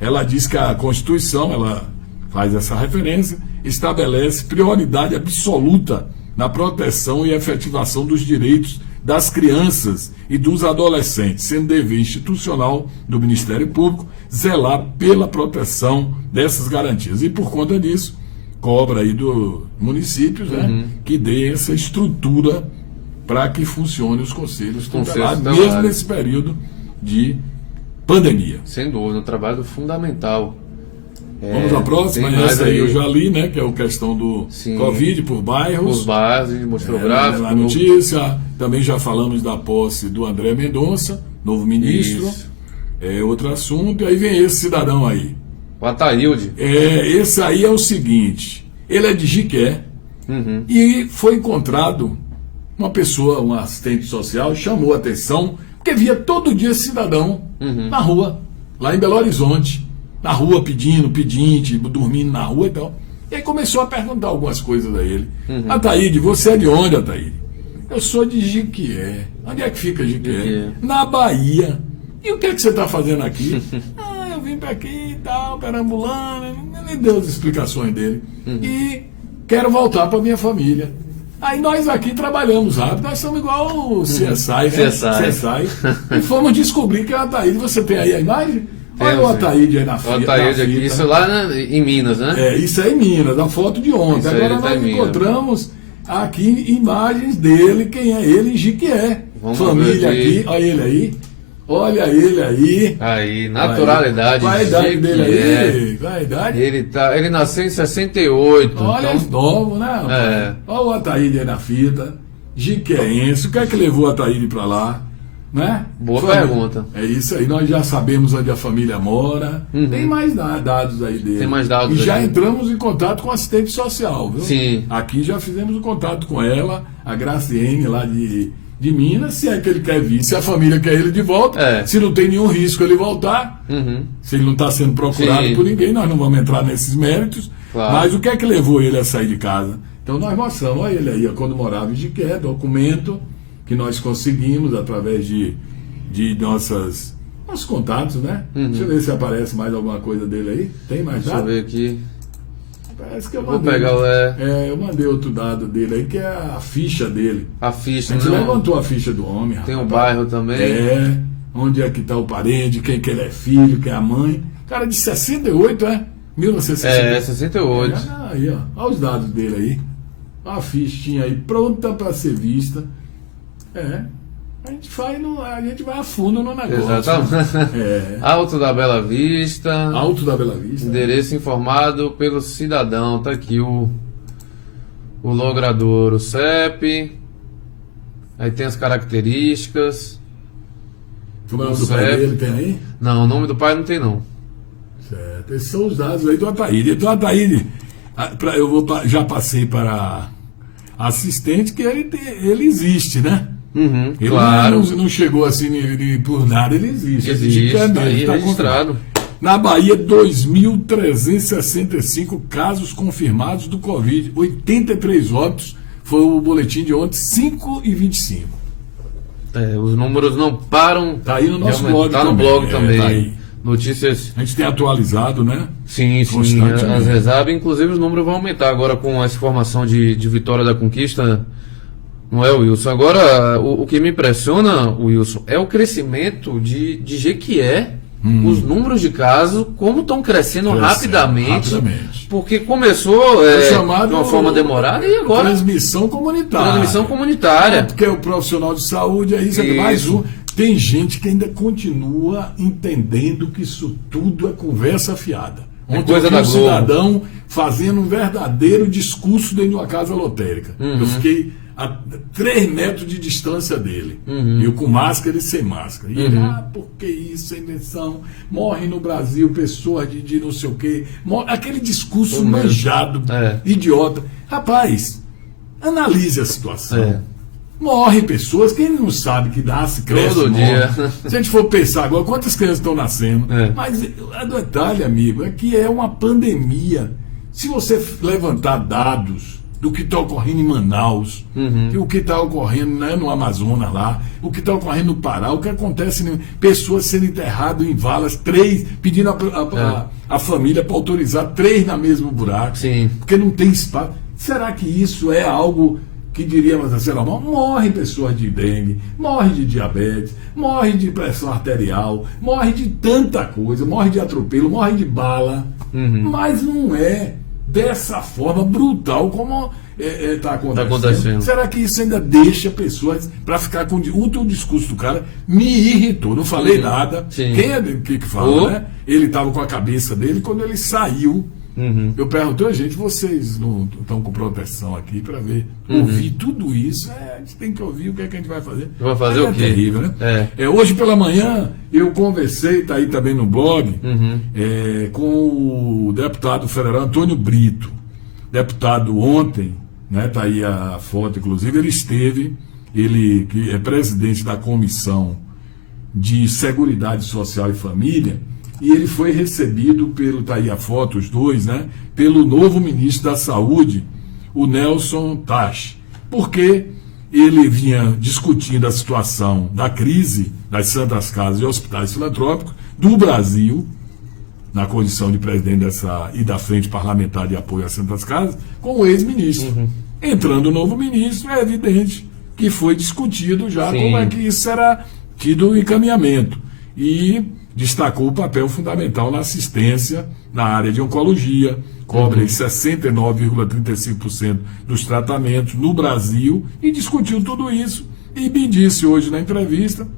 Ela diz que a Constituição, ela faz essa referência, estabelece prioridade absoluta na proteção e efetivação dos direitos das crianças e dos adolescentes, sendo dever institucional do Ministério Público zelar pela proteção dessas garantias. E por conta disso, cobra aí dos municípios, né, que dê essa estrutura para que funcione os conselhos tutelares, mesmo nesse período de pandemia. Sem dúvida, um trabalho fundamental. Vamos à próxima, essa aí eu já li, né, que é a questão do Covid por bairros. Por bairros, a gente mostrou gráfico. A notícia, também já falamos da posse do André Mendonça, novo ministro. Isso. É outro assunto, e aí vem esse cidadão aí. O Ataíde. Esse aí é o seguinte, ele é de Jiqué, e foi encontrado uma pessoa, um assistente social, chamou a atenção, porque via todo dia esse cidadão na rua, lá em Belo Horizonte, na rua pedindo, dormindo na rua e tal. E aí começou a perguntar algumas coisas a ele. Ataíde, você é de onde, Ataíde? Eu sou de Jiqué. Onde é que fica Jiqué? Na Bahia. E o que é que você está fazendo aqui? Eu vim para aqui e tal, perambulando. Ele deu as explicações dele. E quero voltar para minha família. Aí nós aqui trabalhamos rápido, nós somos igual o CSI, e fomos descobrir que é o Ataíde. Você tem aí a imagem? Olha o Ataíde aí na fita. O Ataíde aqui, isso lá em Minas, né? Isso é em Minas, a foto de ontem. Isso. Agora nós encontramos aqui imagens dele, quem é ele em Jiqué. Família aqui, olha ele aí. Olha ele aí. Aí, naturalidade. Qual a idade dele aí? Qual a idade? Ele nasceu em 68. Olha os novos, né? Olha o Ataíde aí na fita. Jiquéense. O que é que levou o Ataíde pra lá? Né? Boa pergunta. É isso aí, nós já sabemos onde a família mora. Tem mais dados aí dele. Tem mais dados. E já entramos em contato com a assistente social, viu? Sim. Aqui já fizemos o contato com ela, a Graciene lá de Minas, se é que ele quer vir, se a família quer ele de volta, se não tem nenhum risco ele voltar, se ele não está sendo procurado por ninguém, nós não vamos entrar nesses méritos, mas o que é que levou ele a sair de casa? Então nós mostramos, olha ele aí, quando morava em Jiqué, documento que nós conseguimos através de nossos contatos, né? Deixa eu ver se aparece mais alguma coisa dele aí. Tem mais dado? Deixa eu ver aqui. Parece que eu mandei. Vou pegar eu mandei outro dado dele aí, que é a ficha dele. A ficha, a gente levantou a ficha do homem. Tem um bairro também. Onde é que está o parente, quem que ele é filho, quem é a mãe. Cara de 68, 1968. 68. Aí, ó. Olha os dados dele aí. A fichinha aí, pronta para ser vista. A gente vai a fundo no negócio. Exatamente. Alto da Bela Vista. Alto da Bela Vista. Endereço informado pelo cidadão. Tá aqui o logrador, o CEP. Aí tem as características. Como é o nome do pai dele? Tem aí? Não, o nome do pai não tem não. Certo. Esses são os dados aí do Ataíde. Então, Ataíde, já passei para assistente que ele existe, né? Ele claro. não chegou assim por nada, ele existe. Existe, aí tá registrado. Na Bahia, 2.365 casos confirmados do Covid, 83 óbitos, foi o boletim de ontem, 5h25. Os números não param. Tá aí no nosso blog também. Tá no blog também. Tá aí. Notícias. A gente tem atualizado, né? Sim. As reservas, inclusive os números vão aumentar agora com essa informação de Vitória da Conquista. Não é, Wilson? Agora, o que me impressiona, Wilson, é o crescimento de Jequié, os números de casos, como estão crescendo rapidamente. Porque começou de uma forma demorada e agora... Transmissão comunitária. Porque o profissional de saúde, aí você mais um. Tem gente que ainda continua entendendo que isso tudo é conversa fiada. Ontem eu vi um cidadão fazendo um verdadeiro discurso dentro de uma casa lotérica. Eu fiquei a 3 metros de distância dele. Eu com máscara e sem máscara. E ele, por que isso, invenção? Morre no Brasil pessoas de não sei o quê. Aquele discurso manjado, idiota. Rapaz, analise a situação. Morrem pessoas que ele não sabe que nasce, cresce, todo morre. dia. Se a gente for pensar agora, quantas crianças estão nascendo? Mas o detalhe, amigo, é que é uma pandemia. Se você levantar dados do que está ocorrendo em Manaus, o que está ocorrendo no Amazonas lá, o que está ocorrendo no Pará, o que acontece, pessoas sendo enterradas em valas, 3, pedindo a família para autorizar 3 na mesmo buraco, porque não tem espaço. Será que isso é algo que diríamos assim, morre pessoas de dengue, morre de diabetes, morre de pressão arterial, morre de tanta coisa, morre de atropelo, morre de bala, mas não é dessa forma brutal como está acontecendo. Tá acontecendo. Será que isso ainda deixa pessoas para ficar com o discurso do cara? Me irritou, não falei nada. Sim. Quem é que fala, né? Ele estava com a cabeça dele quando ele saiu. Eu perguntei, gente, vocês não estão com proteção aqui para ver, ouvir tudo isso? A gente tem que ouvir o que é que a gente vai fazer. Vai fazer o quê? É terrível, né? Hoje pela manhã eu conversei, está aí também no blog, com o deputado federal Antônio Brito. Deputado ontem, né? Está aí a foto, inclusive, ele que é presidente da Comissão de Seguridade Social e Família. E ele foi recebido tá aí a foto, os dois, né? Pelo novo ministro da Saúde, o Nelson Teich. Porque ele vinha discutindo a situação da crise das Santas Casas e hospitais filantrópicos do Brasil, na condição de presidente e da Frente Parlamentar de Apoio às Santas Casas, com o ex-ministro. Entrando o novo ministro, é evidente que foi discutido já como é que isso será tido o encaminhamento. E destacou o papel fundamental na assistência na área de oncologia, cobre 69,35% dos tratamentos no Brasil, e discutiu tudo isso. E me disse hoje na entrevista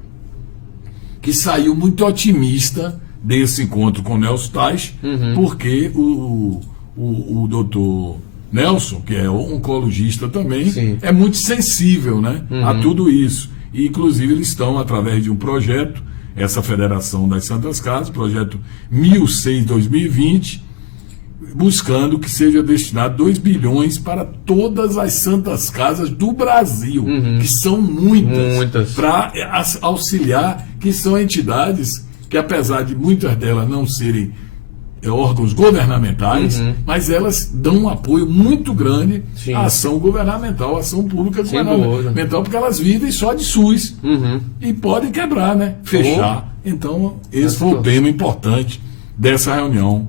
que saiu muito otimista desse encontro com o Nelson Teich, porque o doutor Nelson, que é oncologista também, é muito sensível, né, a tudo isso. E, inclusive, eles estão, através de um projeto, essa Federação das Santas Casas, projeto 1006-2020, buscando que seja destinado 2 bilhões para todas as Santas Casas do Brasil, que são muitas. Para auxiliar, que são entidades que, apesar de muitas delas não serem órgãos governamentais, mas elas dão um apoio muito grande à ação governamental, à ação pública governamental, porque elas vivem só de SUS e podem quebrar, né? Fechar. Então, esse foi o tema importante dessa reunião,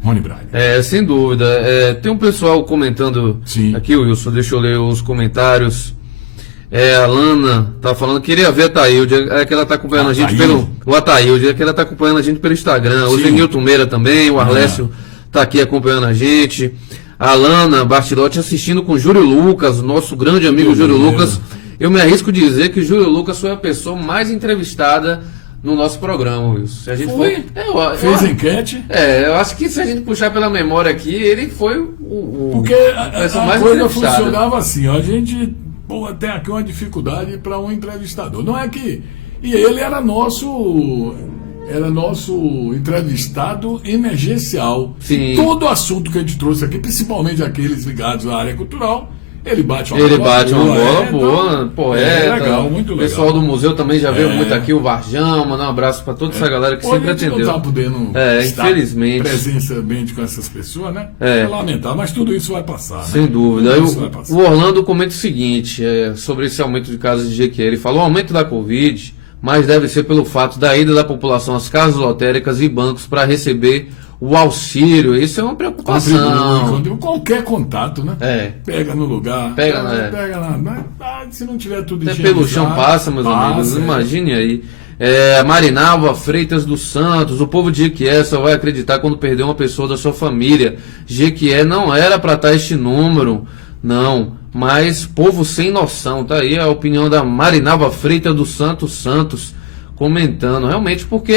Rony Braga. Sem dúvida. Tem um pessoal comentando aqui, Wilson, deixa eu ler os comentários. A Lana tá falando que queria ver a Ataílde, que ela tá acompanhando a gente pelo... O Ataílde, que ela tá acompanhando a gente pelo Instagram. O Zenilton Meira também, o Arlécio tá aqui acompanhando a gente. A Lana Bartilotti assistindo com o Júlio Lucas, o nosso grande amigo Júlio Lucas. Eu me arrisco dizer que o Júlio Lucas foi a pessoa mais entrevistada no nosso programa, Wilson. Se a gente fez enquete? Eu acho que se a gente puxar pela memória aqui, ele foi porque a coisa funcionava assim, ó, a gente... tem aqui uma dificuldade para um entrevistador. Não é que... E ele era nosso entrevistado emergencial. Todo assunto que a gente trouxe aqui, principalmente aqueles ligados à área cultural, ele bate uma bola boa, poeta. Legal, muito legal. O pessoal do museu também já veio muito aqui, o Varjão, mandar um abraço para toda essa galera que sempre atendeu. Não está podendo infelizmente presencialmente com essas pessoas, né? É lamentável, mas tudo isso vai passar. Sem dúvida. O Orlando comenta o seguinte, sobre esse aumento de casos de GQE. Ele falou: o aumento da Covid, mas deve ser pelo fato da ida da população às casas lotéricas e bancos para receber o auxílio. Isso é uma preocupação. Qualquer contato, né? Pega no lugar. Pega se não tiver tudo até pelo chão passa, meus amigos. Imagine aí. Marinalva Freitas dos Santos. O povo de Jequié só vai acreditar quando perder uma pessoa da sua família. Jequié não era para estar este número. Não. Mas povo sem noção. Tá aí a opinião da Marinalva Freitas dos Santos comentando. Realmente, porque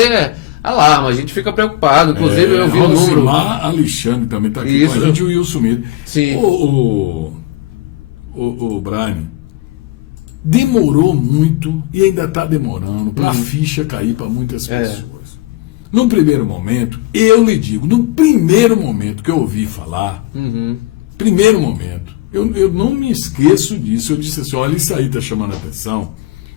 alarma, a gente fica preocupado. Inclusive, eu vi o número. Alexandre também está aqui com a gente, o Wilson Miller. Sim. O Brian, demorou muito e ainda está demorando para a ficha cair para muitas pessoas. Num primeiro momento, eu lhe digo, no primeiro momento que eu ouvi falar, primeiro momento, eu não me esqueço disso. Eu disse assim: olha, isso aí está chamando a atenção,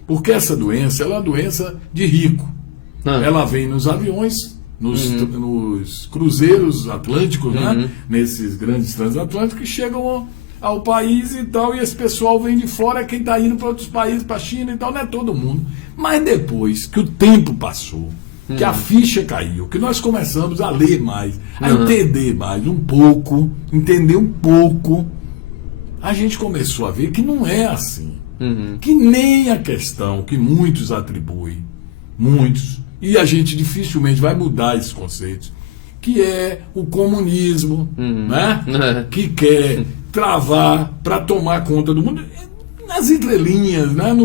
porque essa doença ela é uma doença de rico. Ela vem nos aviões, nos cruzeiros atlânticos, né? Nesses grandes transatlânticos que chegam ao país e tal, e esse pessoal vem de fora, quem está indo para outros países, para a China e tal, não é todo mundo. Mas depois que o tempo passou, que a ficha caiu, que nós começamos a ler mais, a entender mais entender um pouco, a gente começou a ver que não é assim. Que nem a questão que muitos atribuem, e a gente dificilmente vai mudar esses conceitos, que é o comunismo, né? Que quer travar para tomar conta do mundo. Nas entrelinhas, né?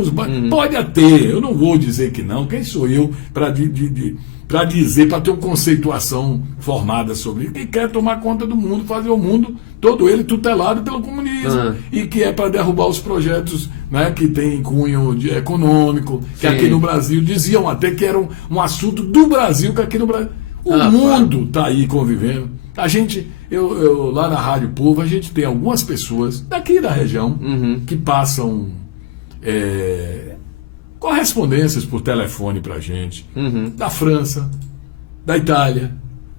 Pode até, eu não vou dizer que não, quem sou eu para dizer, para ter uma conceituação formada sobre isso, que quer tomar conta do mundo, fazer o mundo todo ele tutelado pelo comunismo, e que é para derrubar os projetos, né, que tem cunho econômico, que aqui no Brasil diziam até que era um assunto do Brasil, que aqui no Brasil o mundo está aí convivendo. A gente, eu lá na Rádio Povo, a gente tem algumas pessoas daqui da região que passam correspondências por telefone pra gente, da França, da Itália,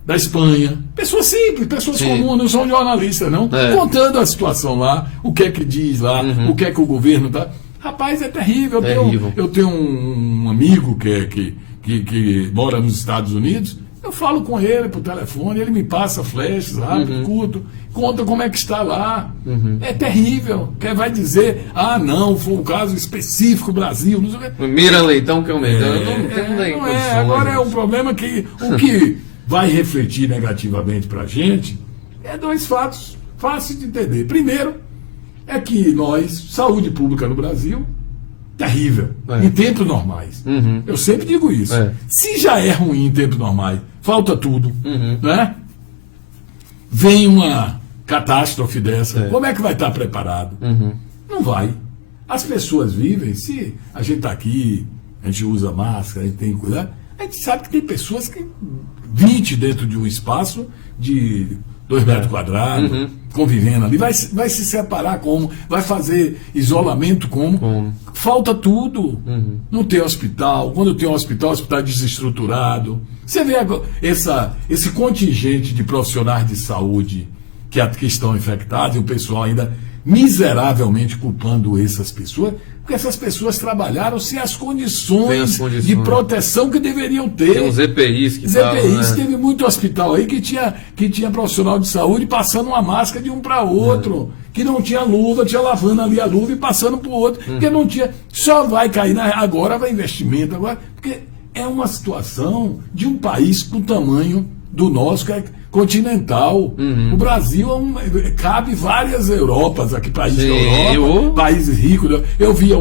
da Espanha, pessoas simples, pessoas comuns, não são jornalistas não, contando a situação lá, o que é que diz lá, o que é que o governo tá. Rapaz, é terrível. Eu tenho um amigo que mora nos Estados Unidos. Eu falo com ele por telefone, ele me passa flashes rápido, curto, conta como é que está lá. É terrível. Quem vai dizer, não, foi um caso específico, Brasil. Não sei o que. Mira Leitão, que é o Leitão. Não é. Agora é um problema que o que vai refletir negativamente para a gente é dois fatos fáceis de entender. Primeiro, é que nós, saúde pública no Brasil, terrível, em tempos normais. Eu sempre digo isso. Se já é ruim em tempos normais, falta tudo, né? Vem uma catástrofe dessa, como é que vai estar preparado? Não vai. As pessoas vivem, se a gente está aqui, a gente usa máscara, a gente tem que cuidar, a gente sabe que tem pessoas que 20 dentro de um espaço de 2 metros quadrados, convivendo ali, vai se separar como? Vai fazer isolamento como? Falta tudo. Não tem hospital. Quando tem um hospital, o hospital é desestruturado. Você vê agora esse contingente de profissionais de saúde que estão infectados, e o pessoal ainda miseravelmente culpando essas pessoas, porque essas pessoas trabalharam sem as condições de proteção que deveriam ter. Tem os EPIs que teve muito hospital aí que tinha profissional de saúde passando uma máscara de um para outro, que não tinha luva, tinha lavando ali a luva e passando para o outro, porque não tinha. Só vai cair agora, vai investimento, agora, porque é uma situação de um país com o tamanho do nosso, que é continental. O Brasil cabe várias Europas aqui, países da Europa, países ricos. Eu via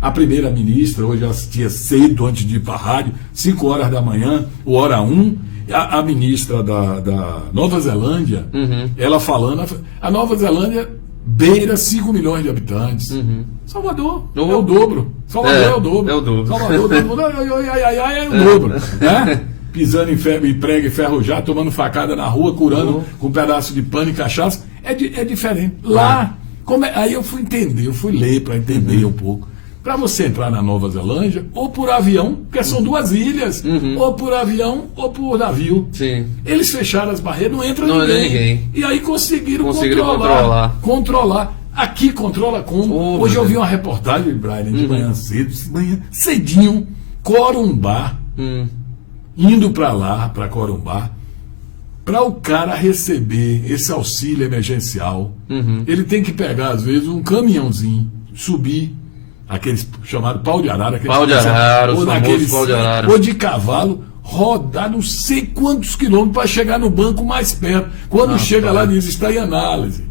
a primeira-ministra, hoje eu assistia cedo, antes de ir para a rádio, 5 horas da manhã, hora 1, a ministra da Nova Zelândia, ela falando, a Nova Zelândia beira 5 milhões de habitantes. Salvador é o dobro. Salvador é o dobro. Salvador é o dobro. Né? Pisando em prego e ferrujado, tomando facada na rua, curando com um pedaço de pano e cachaça. É diferente. Lá, aí eu fui ler para entender um pouco. Para você entrar na Nova Zelândia, ou por avião, porque são 2 ilhas, ou por avião ou por navio. Eles fecharam as barreiras, não entra ninguém. E aí conseguiram controlar. Aqui controla como? Hoje eu vi uma reportagem, Brian, de manhã cedinho, Corumbá, indo para lá, para Corumbá, para o cara receber esse auxílio emergencial, ele tem que pegar, às vezes, um caminhãozinho, subir, aqueles chamados pau de arara, ou de cavalo, rodar não sei quantos quilômetros para chegar no banco mais perto. Quando chega lá, diz, está em análise.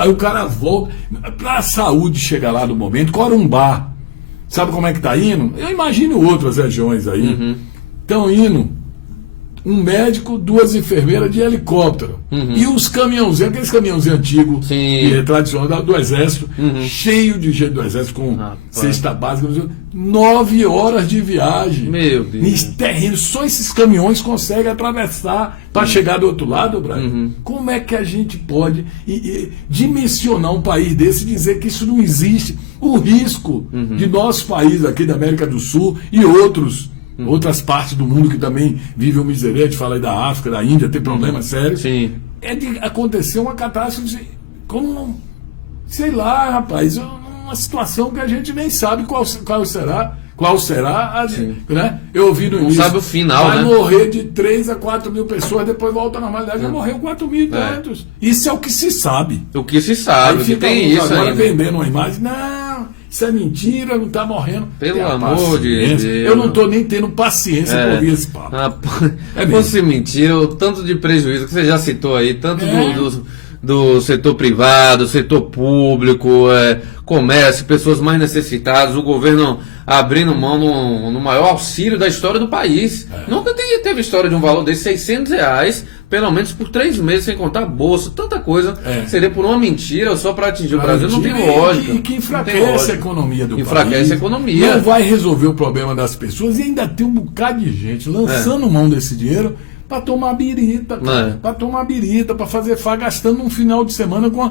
Aí o cara volta. Para a saúde chegar lá no momento, Corumbá, sabe como é que está indo? Eu imagino outras regiões aí. Estão indo um médico, 2 enfermeiras de helicóptero. E os caminhãozinhos, aqueles caminhãozinhos antigos, tradicionais do Exército, cheio de gente do Exército, com cesta básica, 9 horas de viagem. Meu Deus. Nesse terreno, só esses caminhões conseguem atravessar para chegar do outro lado, Brasil. Como é que a gente pode dimensionar um país desse e dizer que isso não existe? O risco de nosso país aqui da América do Sul e outras partes do mundo que também vivem o miserete, fala aí da África, da Índia, tem problemas sérios. É de acontecer uma catástrofe como, sei lá, rapaz, uma situação que a gente nem sabe qual será, né? Eu ouvi no início, sabe o final, vai morrer de 3 a 4 mil pessoas, depois volta à normalidade, já morreu 4.500. Isso é o que se sabe. O que se sabe, aí fica tem isso agora ainda. vendendo uma imagem, não, isso é mentira, não está morrendo. Pelo amor de Deus. Eu não estou nem tendo paciência para ouvir esse papo. Fosse mentira, o tanto de prejuízo que você já citou aí, tanto do setor privado, setor público, comércio, pessoas mais necessitadas, o governo abrindo mão no maior auxílio da história do país. Nunca teve história de um valor desse, R$600, pelo menos por 3 meses, sem contar bolsa, tanta coisa. Seria por uma mentira só para atingir o Brasil, não tem lógica. E que enfraquece a economia do país. Enfraquece a economia. Não vai resolver o problema das pessoas e ainda tem um bocado de gente lançando mão desse dinheiro para tomar birita, para tomar birita, para fazer gastando um final de semana com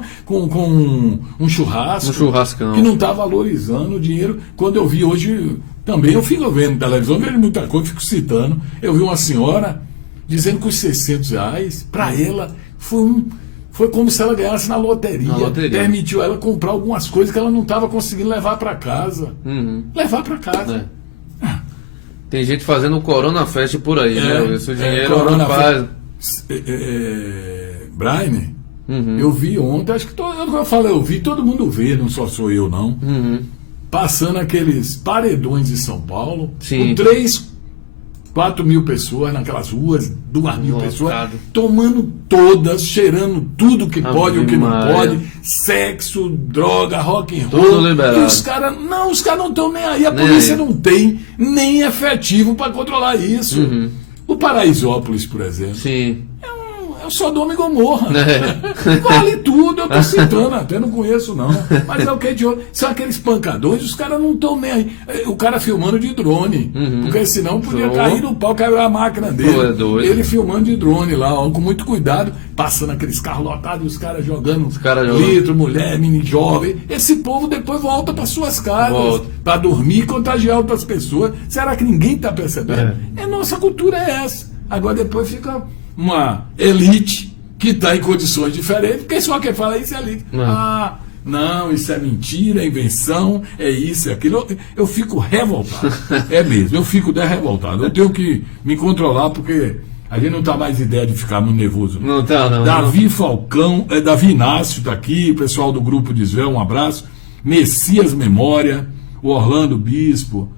um churrasco. Um churrascão. Que não está valorizando o dinheiro. Quando eu vi hoje, também eu fico vendo televisão, vejo muita coisa, fico citando. Eu vi uma senhora dizendo que os R$600, para ela, foi como se ela ganhasse na loteria. Permitiu ela comprar algumas coisas que ela não estava conseguindo levar para casa. Levar para casa. Tem gente fazendo o Corona Fest por aí, né? Esse dinheiro Corona não faz. Brian, eu vi ontem, acho que eu vi, todo mundo vê, não só sou eu não. Passando aqueles paredões de São Paulo, com 3, 4 mil pessoas naquelas ruas, 2 mil pessoas, tomando todas, cheirando tudo que pode e o que não pode, sexo, droga, rock and roll. Tudo liberado. E os caras não estão nem aí, a polícia não tem nem efetivo para controlar isso. O Paraisópolis, por exemplo, é um Sodoma e Gomorra. Vale tudo, eu estou citando, até não conheço não. Mas é o que de outro. São aqueles pancadões, os caras não estão nem aí. O cara filmando de drone, porque senão podia cair no pau, caiu a máquina dele. Ele filmando de drone lá, com muito cuidado, passando aqueles carros lotados, os caras jogando litro, mulher, mini jovem. Esse povo depois volta para suas casas, para dormir e contagiar outras pessoas. Será que ninguém está percebendo? Nossa cultura é essa. Agora depois fica uma elite que está em condições diferentes, porque só quem fala isso é elite. Não, isso é mentira, é invenção, é isso, é aquilo. Eu fico revoltado. Mesmo, eu fico revoltado. Eu tenho que me controlar, porque a gente não está mais ideia de ficar muito nervoso. Não. Davi Falcão, Davi Inácio está aqui, o pessoal do Grupo de Israel, um abraço. Messias Memória, o Orlando Bispo,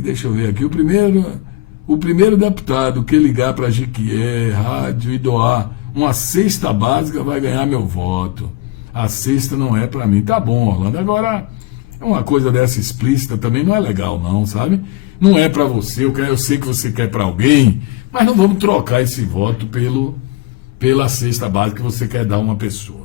deixa eu ver aqui, o primeiro deputado que ligar para a Jequié, rádio e doar uma cesta básica vai ganhar meu voto. A cesta não é para mim. Tá bom, Orlando. Agora, uma coisa dessa explícita também não é legal, não, sabe? Não é para você. Eu sei que você quer para alguém, mas não vamos trocar esse voto pela cesta básica que você quer dar a uma pessoa.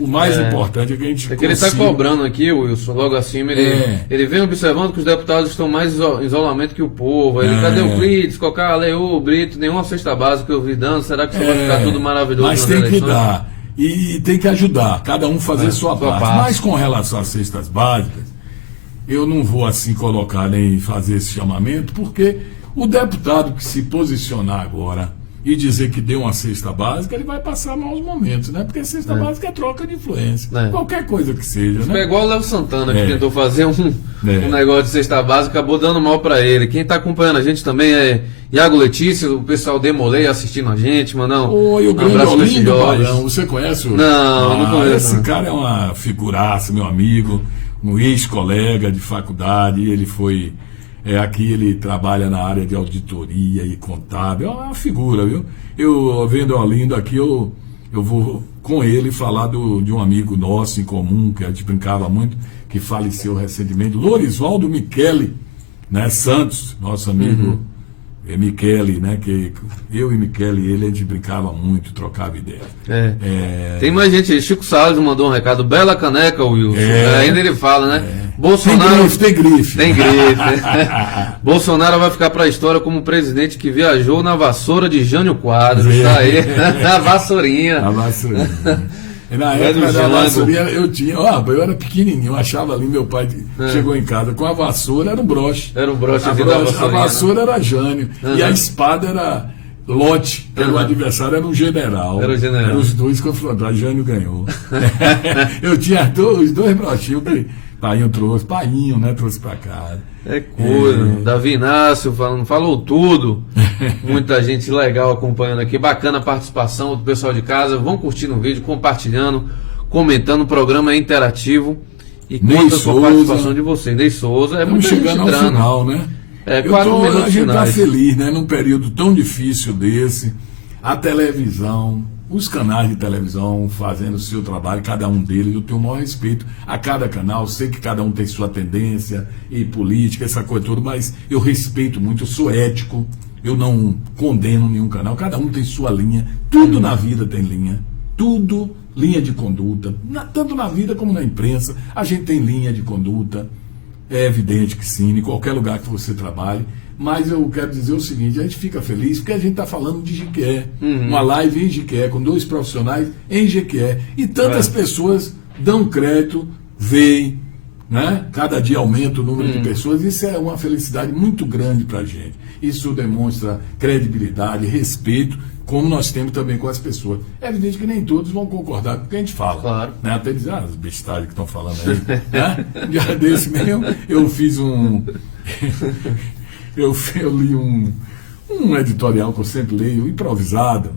O mais importante é que a gente que ele está cobrando aqui, Wilson, logo acima, ele vem observando que os deputados estão mais em isolamento que o povo. Cadê o Clides, Cocá, Leô, Brito, nenhuma cesta básica que eu vi dando, será que isso vai ficar tudo maravilhoso? Mas tem que dar, e tem que ajudar, cada um fazer sua parte. Mas com relação às cestas básicas, eu não vou assim colocar nem fazer esse chamamento, porque o deputado que se posicionar agora e dizer que deu uma cesta básica, ele vai passar maus momentos, né? Porque a cesta básica é troca de influência. Qualquer coisa que seja, né? É igual o Léo Santana, que tentou fazer um negócio de cesta básica, acabou dando mal para ele. Quem está acompanhando a gente também é Iago Letícia, o pessoal Demolei assistindo a gente, mandando o grande Olindo Barão, você conhece? Não conheço. Esse cara é uma figuraça, meu amigo, um ex-colega de faculdade, ele foi... aqui ele trabalha na área de auditoria e contábil, é uma figura, viu? Eu vendo o Olindo aqui, eu vou com ele falar de um amigo nosso em comum, que a gente brincava muito, que faleceu recentemente, Lorisvaldo Michele, né, Santos, nosso amigo Michele, né, que eu e Michele e ele, a gente brincava muito, trocava ideia. Tem mais gente aí, Chico Salles mandou um recado, bela caneca, Wilson, ainda ele fala, né? Bolsonaro... Tem grife. Bolsonaro vai ficar para a história como o presidente que viajou na vassoura de Jânio Quadros. Tá aí. A vassourinha. Na época da vassourinha eu tinha, eu era pequenininho, eu achava ali, meu pai chegou em casa com a vassoura, era um broche. A vassoura era Jânio. E a espada era Lote, que era o adversário, era um general. Eram os dois confrontados, Jânio ganhou. Eu tinha os dois brochinhos que Painho, né, trouxe pra cá. Davi Inácio falou tudo. Muita gente legal acompanhando aqui. Bacana a participação do pessoal de casa. Vão curtindo o vídeo, compartilhando, comentando. O programa é interativo E conta com a participação de você. Ney Souza, é muito chegando ao final, né? É, 4 minutos a gente está finais. feliz, né? Num período tão difícil desse, a televisão, os canais de televisão fazendo o seu trabalho, cada um deles, eu tenho o maior respeito a cada canal, sei que cada um tem sua tendência e política, essa coisa toda, mas eu respeito muito, eu sou ético, eu não condeno nenhum canal, cada um tem sua linha, tudo na vida tem linha, tudo, linha de conduta, tanto na vida como na imprensa, a gente tem linha de conduta. É evidente que sim, em qualquer lugar que você trabalhe, mas eu quero dizer o seguinte, a gente fica feliz porque a gente está falando de Jequié, uma live em Jequié, com 2 profissionais em Jequié, e tantas pessoas dão crédito, veem, né? Cada dia aumenta o número de pessoas, isso é uma felicidade muito grande para a gente, isso demonstra credibilidade, respeito, como nós temos também com as pessoas. É evidente que nem todos vão concordar com o que a gente fala. Claro. Né? Até dizer, as bestagens que estão falando aí. Né? Um dia desse mesmo, eu fiz eu li um editorial que eu sempre leio, improvisado.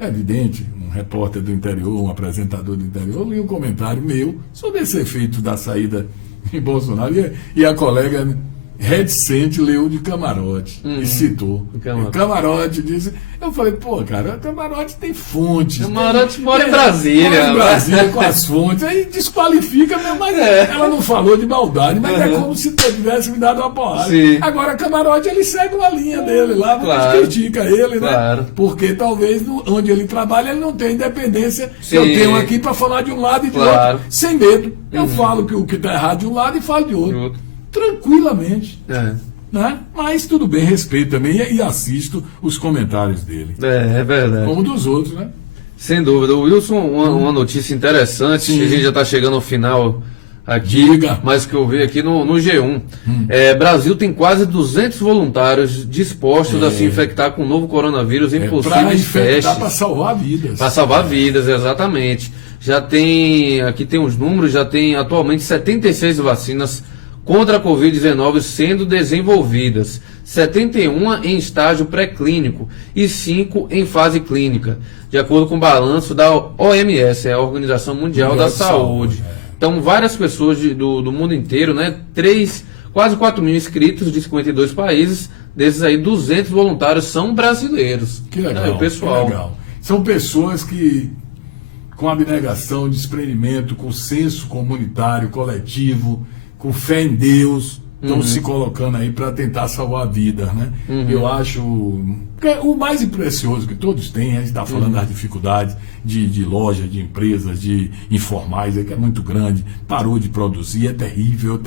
É evidente, um repórter do interior, um apresentador do interior, eu li um comentário meu sobre esse efeito da saída de Bolsonaro. E a colega reticente leu de camarote e citou. Camarote disse. Eu falei, pô, cara, Camarote tem fontes. Camarote mora em Brasília. Mora em Brasília com as fontes. Aí desqualifica mesmo, mas ela não falou de maldade, mas é como se tivesse me dado uma porrada. Sim. Agora, Camarote, ele segue uma linha dele lá, a gente critica ele, né? Porque talvez onde ele trabalha, ele não tem independência. Sim. Eu tenho aqui para falar de um lado e de outro, sem medo. Eu falo que o que está errado de um lado e falo de outro. Tranquilamente. Né? Mas tudo bem, respeito também e assisto os comentários dele. É verdade. Como dos outros, né? Sem dúvida. Wilson, uma notícia interessante, a gente já está chegando ao final aqui, mas que eu vi aqui no G1. Brasil tem quase 200 voluntários dispostos a se infectar com o novo coronavírus em possíveis testes. Para salvar vidas. Para salvar vidas, exatamente. Aqui tem os números, já tem atualmente 76 vacinas contra a Covid-19 sendo desenvolvidas, 71 em estágio pré-clínico e 5 em fase clínica, de acordo com o balanço da OMS, a Organização Mundial da Saúde. Então, várias pessoas do mundo inteiro, né? Quase 4 mil inscritos de 52 países, desses aí 200 voluntários são brasileiros. Que legal, o pessoal. Que legal. São pessoas que, com abnegação, desprendimento, com senso comunitário, coletivo, com fé em Deus, estão se colocando aí para tentar salvar a vida, né? Eu acho que o mais precioso que todos têm, a gente está falando das dificuldades de lojas, de empresas, de informais, que é muito grande, parou de produzir, é terrível,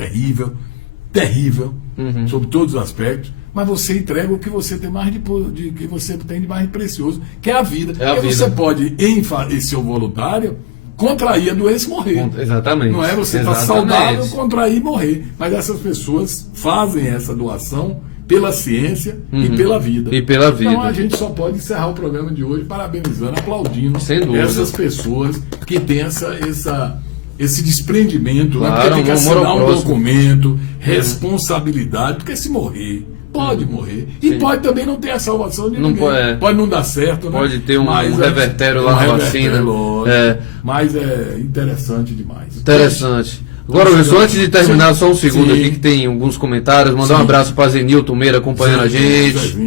sobre todos os aspectos, mas você entrega o que você tem que você tem de mais precioso, que é a vida. Você pode, em seu voluntário, contrair a doença e morrer. Exatamente. Não é você estar saudável, contrair e morrer. Mas essas pessoas fazem essa doação pela ciência e pela vida. Então a gente só pode encerrar o programa de hoje parabenizando, aplaudindo essas pessoas que têm esse desprendimento, claro, porque tem que assinar um documento, responsabilidade, porque se morrer, pode morrer. E pode também não ter a salvação de ninguém. Pode não dar certo, né? Pode ter um revertério lá na vacina. Mas é interessante demais. Interessante. Agora, Wilson, antes de terminar, só um segundo aqui, que tem alguns comentários. Mandar um abraço para Zenilton Meira acompanhando a gente.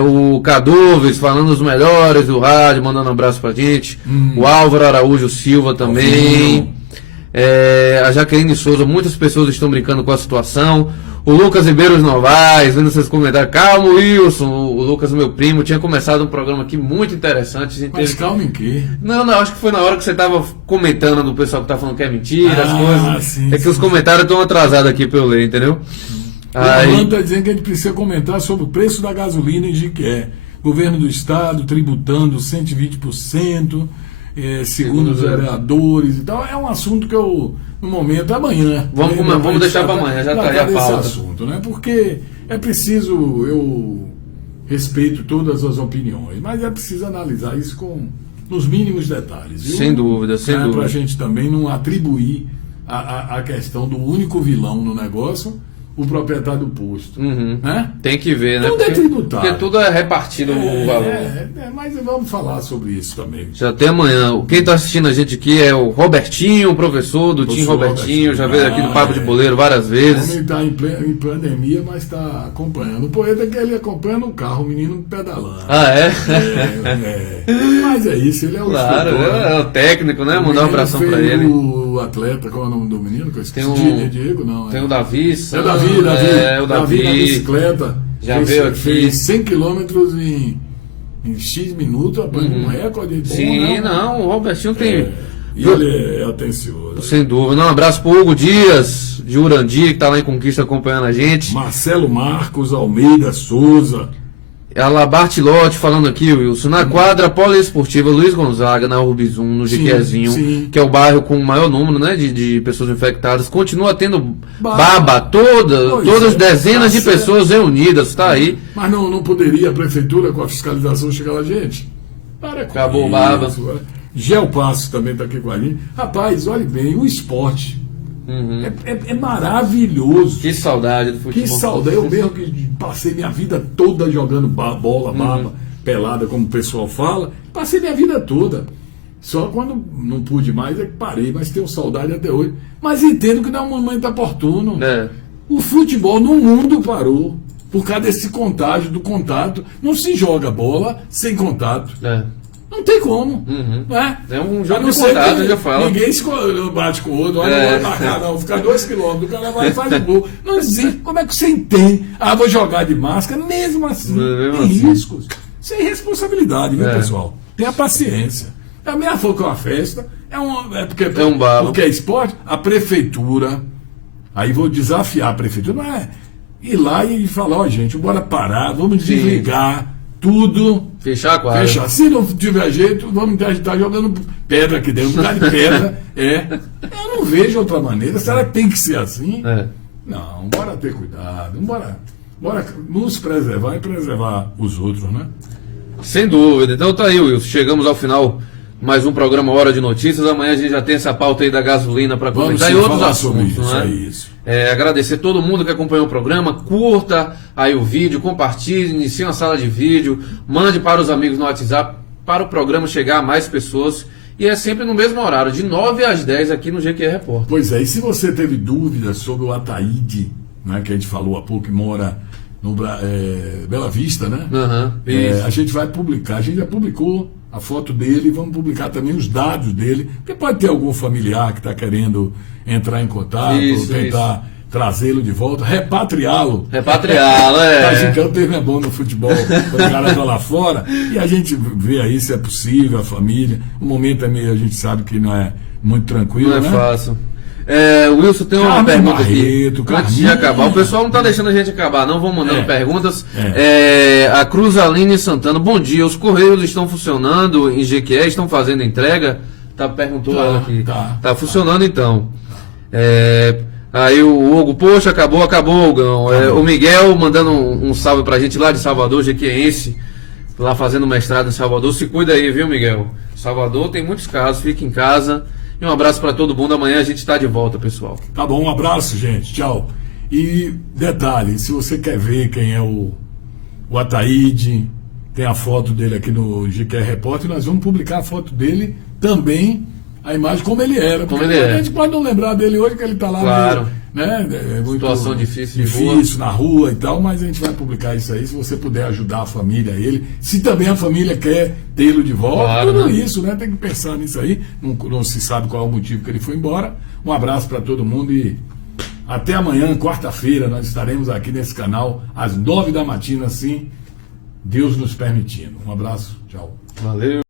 O Caduves falando os melhores do rádio, mandando um abraço pra gente. O Álvaro Araújo Silva também. A Jaqueline Souza, muitas pessoas estão brincando com a situação. O Lucas Ribeiros Novaes, vendo seus comentários. Calma, Wilson. O Lucas, meu primo, tinha começado um programa aqui muito interessante. Mas calma em quê? Não, acho que foi na hora que você estava comentando do pessoal que tá falando que é mentira, as coisas. Sim, que os comentários estão atrasados aqui pra eu ler, entendeu? O Orlando está dizendo que a gente precisa comentar sobre o preço da gasolina em Jequié. Governo do Estado tributando 120%, segundo os vereadores e tal. É um assunto que eu, no momento, amanhã. Vamos deixar para amanhã, já está aí a pauta. Esse assunto, né? Porque é preciso, eu respeito todas as opiniões, mas é preciso analisar isso nos mínimos detalhes. Viu? Sem dúvida. Para a gente também não atribuir a questão do único vilão no negócio o proprietário do posto. Né? Tem que ver, né? Tudo é tributário. Porque tudo é repartido o valor. Mas vamos falar sobre isso também. Já até amanhã. Quem está assistindo a gente aqui é o Robertinho, o professor do Tim Robertinho. Já veio aqui no Papo de Boleiro várias vezes. O homem está em pandemia, mas está acompanhando. O poeta é que ele acompanha no carro, o menino pedalando. Ah, é? Mas é isso, ele é o claro, é o técnico, né? Mandar um abração para ele. O atleta, qual é o nome do menino? Que eu esqueci. Diego, não. Tem o Davi. É o Davi. É o Davi. Na bicicleta. Já veio aqui. Fez 100 km em X minutos, um recorde. Sim, não, o Robertinho tem. E ele é atencioso. Sem dúvida. Um abraço pro Hugo Dias, de Urandi, que tá lá em Conquista acompanhando a gente. Marcelo Marcos Almeida Souza. A Labartilote falando aqui, Wilson, na quadra poliesportiva Luiz Gonzaga, na Urbizum, no Jequiézinho, que é o bairro com o maior número, né, de pessoas infectadas, continua tendo baba, todas dezenas de pessoas reunidas, tá aí. Mas não poderia a prefeitura, com a fiscalização, chegar lá, gente? Acabou o baba. Gel Passos também está aqui com a gente. Rapaz, olhe bem, o esporte é maravilhoso. Que saudade do futebol. Que saudade. Eu mesmo que passei minha vida toda jogando bola, baba, pelada, como o pessoal fala. Passei minha vida toda. Só quando não pude mais é que parei, mas tenho saudade até hoje. Mas entendo que não é um momento oportuno. O futebol no mundo parou por causa desse contágio, do contato. Não se joga bola sem contato. Não tem como. Né? É um jogo de contato, eu já falo. Ninguém se bate com o outro, olha, não vai marcar, não. Ficar 2 km, o cara vai e faz o gol. Não existe. Como é que você entende? Vou jogar de máscara, mesmo assim. Tem riscos. Sem responsabilidade, viu, pessoal? Tenha paciência. A minha for que é uma festa, porque um balo. Porque é esporte, a prefeitura. Aí vou desafiar a prefeitura, não é ir lá e falar, gente, bora parar, vamos desligar. Tudo. Fechar a quadra. Se não tiver jeito, vamos estar jogando pedra aqui dentro. Um lugar de pedra. Eu não vejo outra maneira. Será que tem que ser assim? Não, bora ter cuidado. Bora nos preservar e preservar os outros, né? Sem dúvida. Então tá aí, Wilson. Chegamos ao final. Mais um programa Hora de Notícias. Amanhã a gente já tem essa pauta aí da gasolina para comentar e outros assuntos, isso, né? Agradecer todo mundo que acompanhou o programa. Curta aí o vídeo, compartilhe, inicie uma sala de vídeo, mande para os amigos no WhatsApp para o programa chegar a mais pessoas. E é sempre no mesmo horário, de 9 às 10 aqui no GQ Repórter. Pois é, e se você teve dúvidas sobre o Ataíde, né, que a gente falou há pouco, que mora no Bela Vista, né? A gente vai publicar, a gente já publicou a foto dele, vamos publicar também os dados dele, porque pode ter algum familiar que está querendo entrar em contato, tentar trazê-lo de volta, repatriá-lo. Tá ficando teve bom no futebol, o cara tá lá fora, e a gente vê aí se é possível, a família. O momento é meio, a gente sabe que não é muito tranquilo, não é fácil. Wilson, tem uma pergunta aqui. Antes de acabar, o pessoal não está deixando a gente acabar, não. Vão mandando perguntas. A Cruzaline Santana, bom dia. Os Correios estão funcionando em Jequié? Estão fazendo entrega? Perguntou ela aqui. Tá funcionando então. Aí o Hugo, poxa, acabou, Hugão. O Miguel mandando um salve pra gente lá de Salvador, jequiense, lá fazendo mestrado em Salvador. Se cuida aí, viu, Miguel? Salvador tem muitos casos, fica em casa. E um abraço para todo mundo. Amanhã a gente está de volta, pessoal. Tá bom, um abraço, gente. Tchau. E detalhe, se você quer ver quem é o Ataíde, tem a foto dele aqui no GQ Repórter, nós vamos publicar a foto dele também, a imagem como ele era. Porque a gente pode não lembrar dele hoje, que ele está lá, claro, né? É muito situação difícil na rua e tal, mas a gente vai publicar isso aí, se você puder ajudar a família, ele. Se também a família quer tê-lo de volta, claro, tudo isso, né? Tem que pensar nisso aí. Não se sabe qual é o motivo que ele foi embora. Um abraço para todo mundo e até amanhã, quarta-feira, nós estaremos aqui nesse canal às 9 da matina, assim, Deus nos permitindo. Um abraço, tchau. Valeu.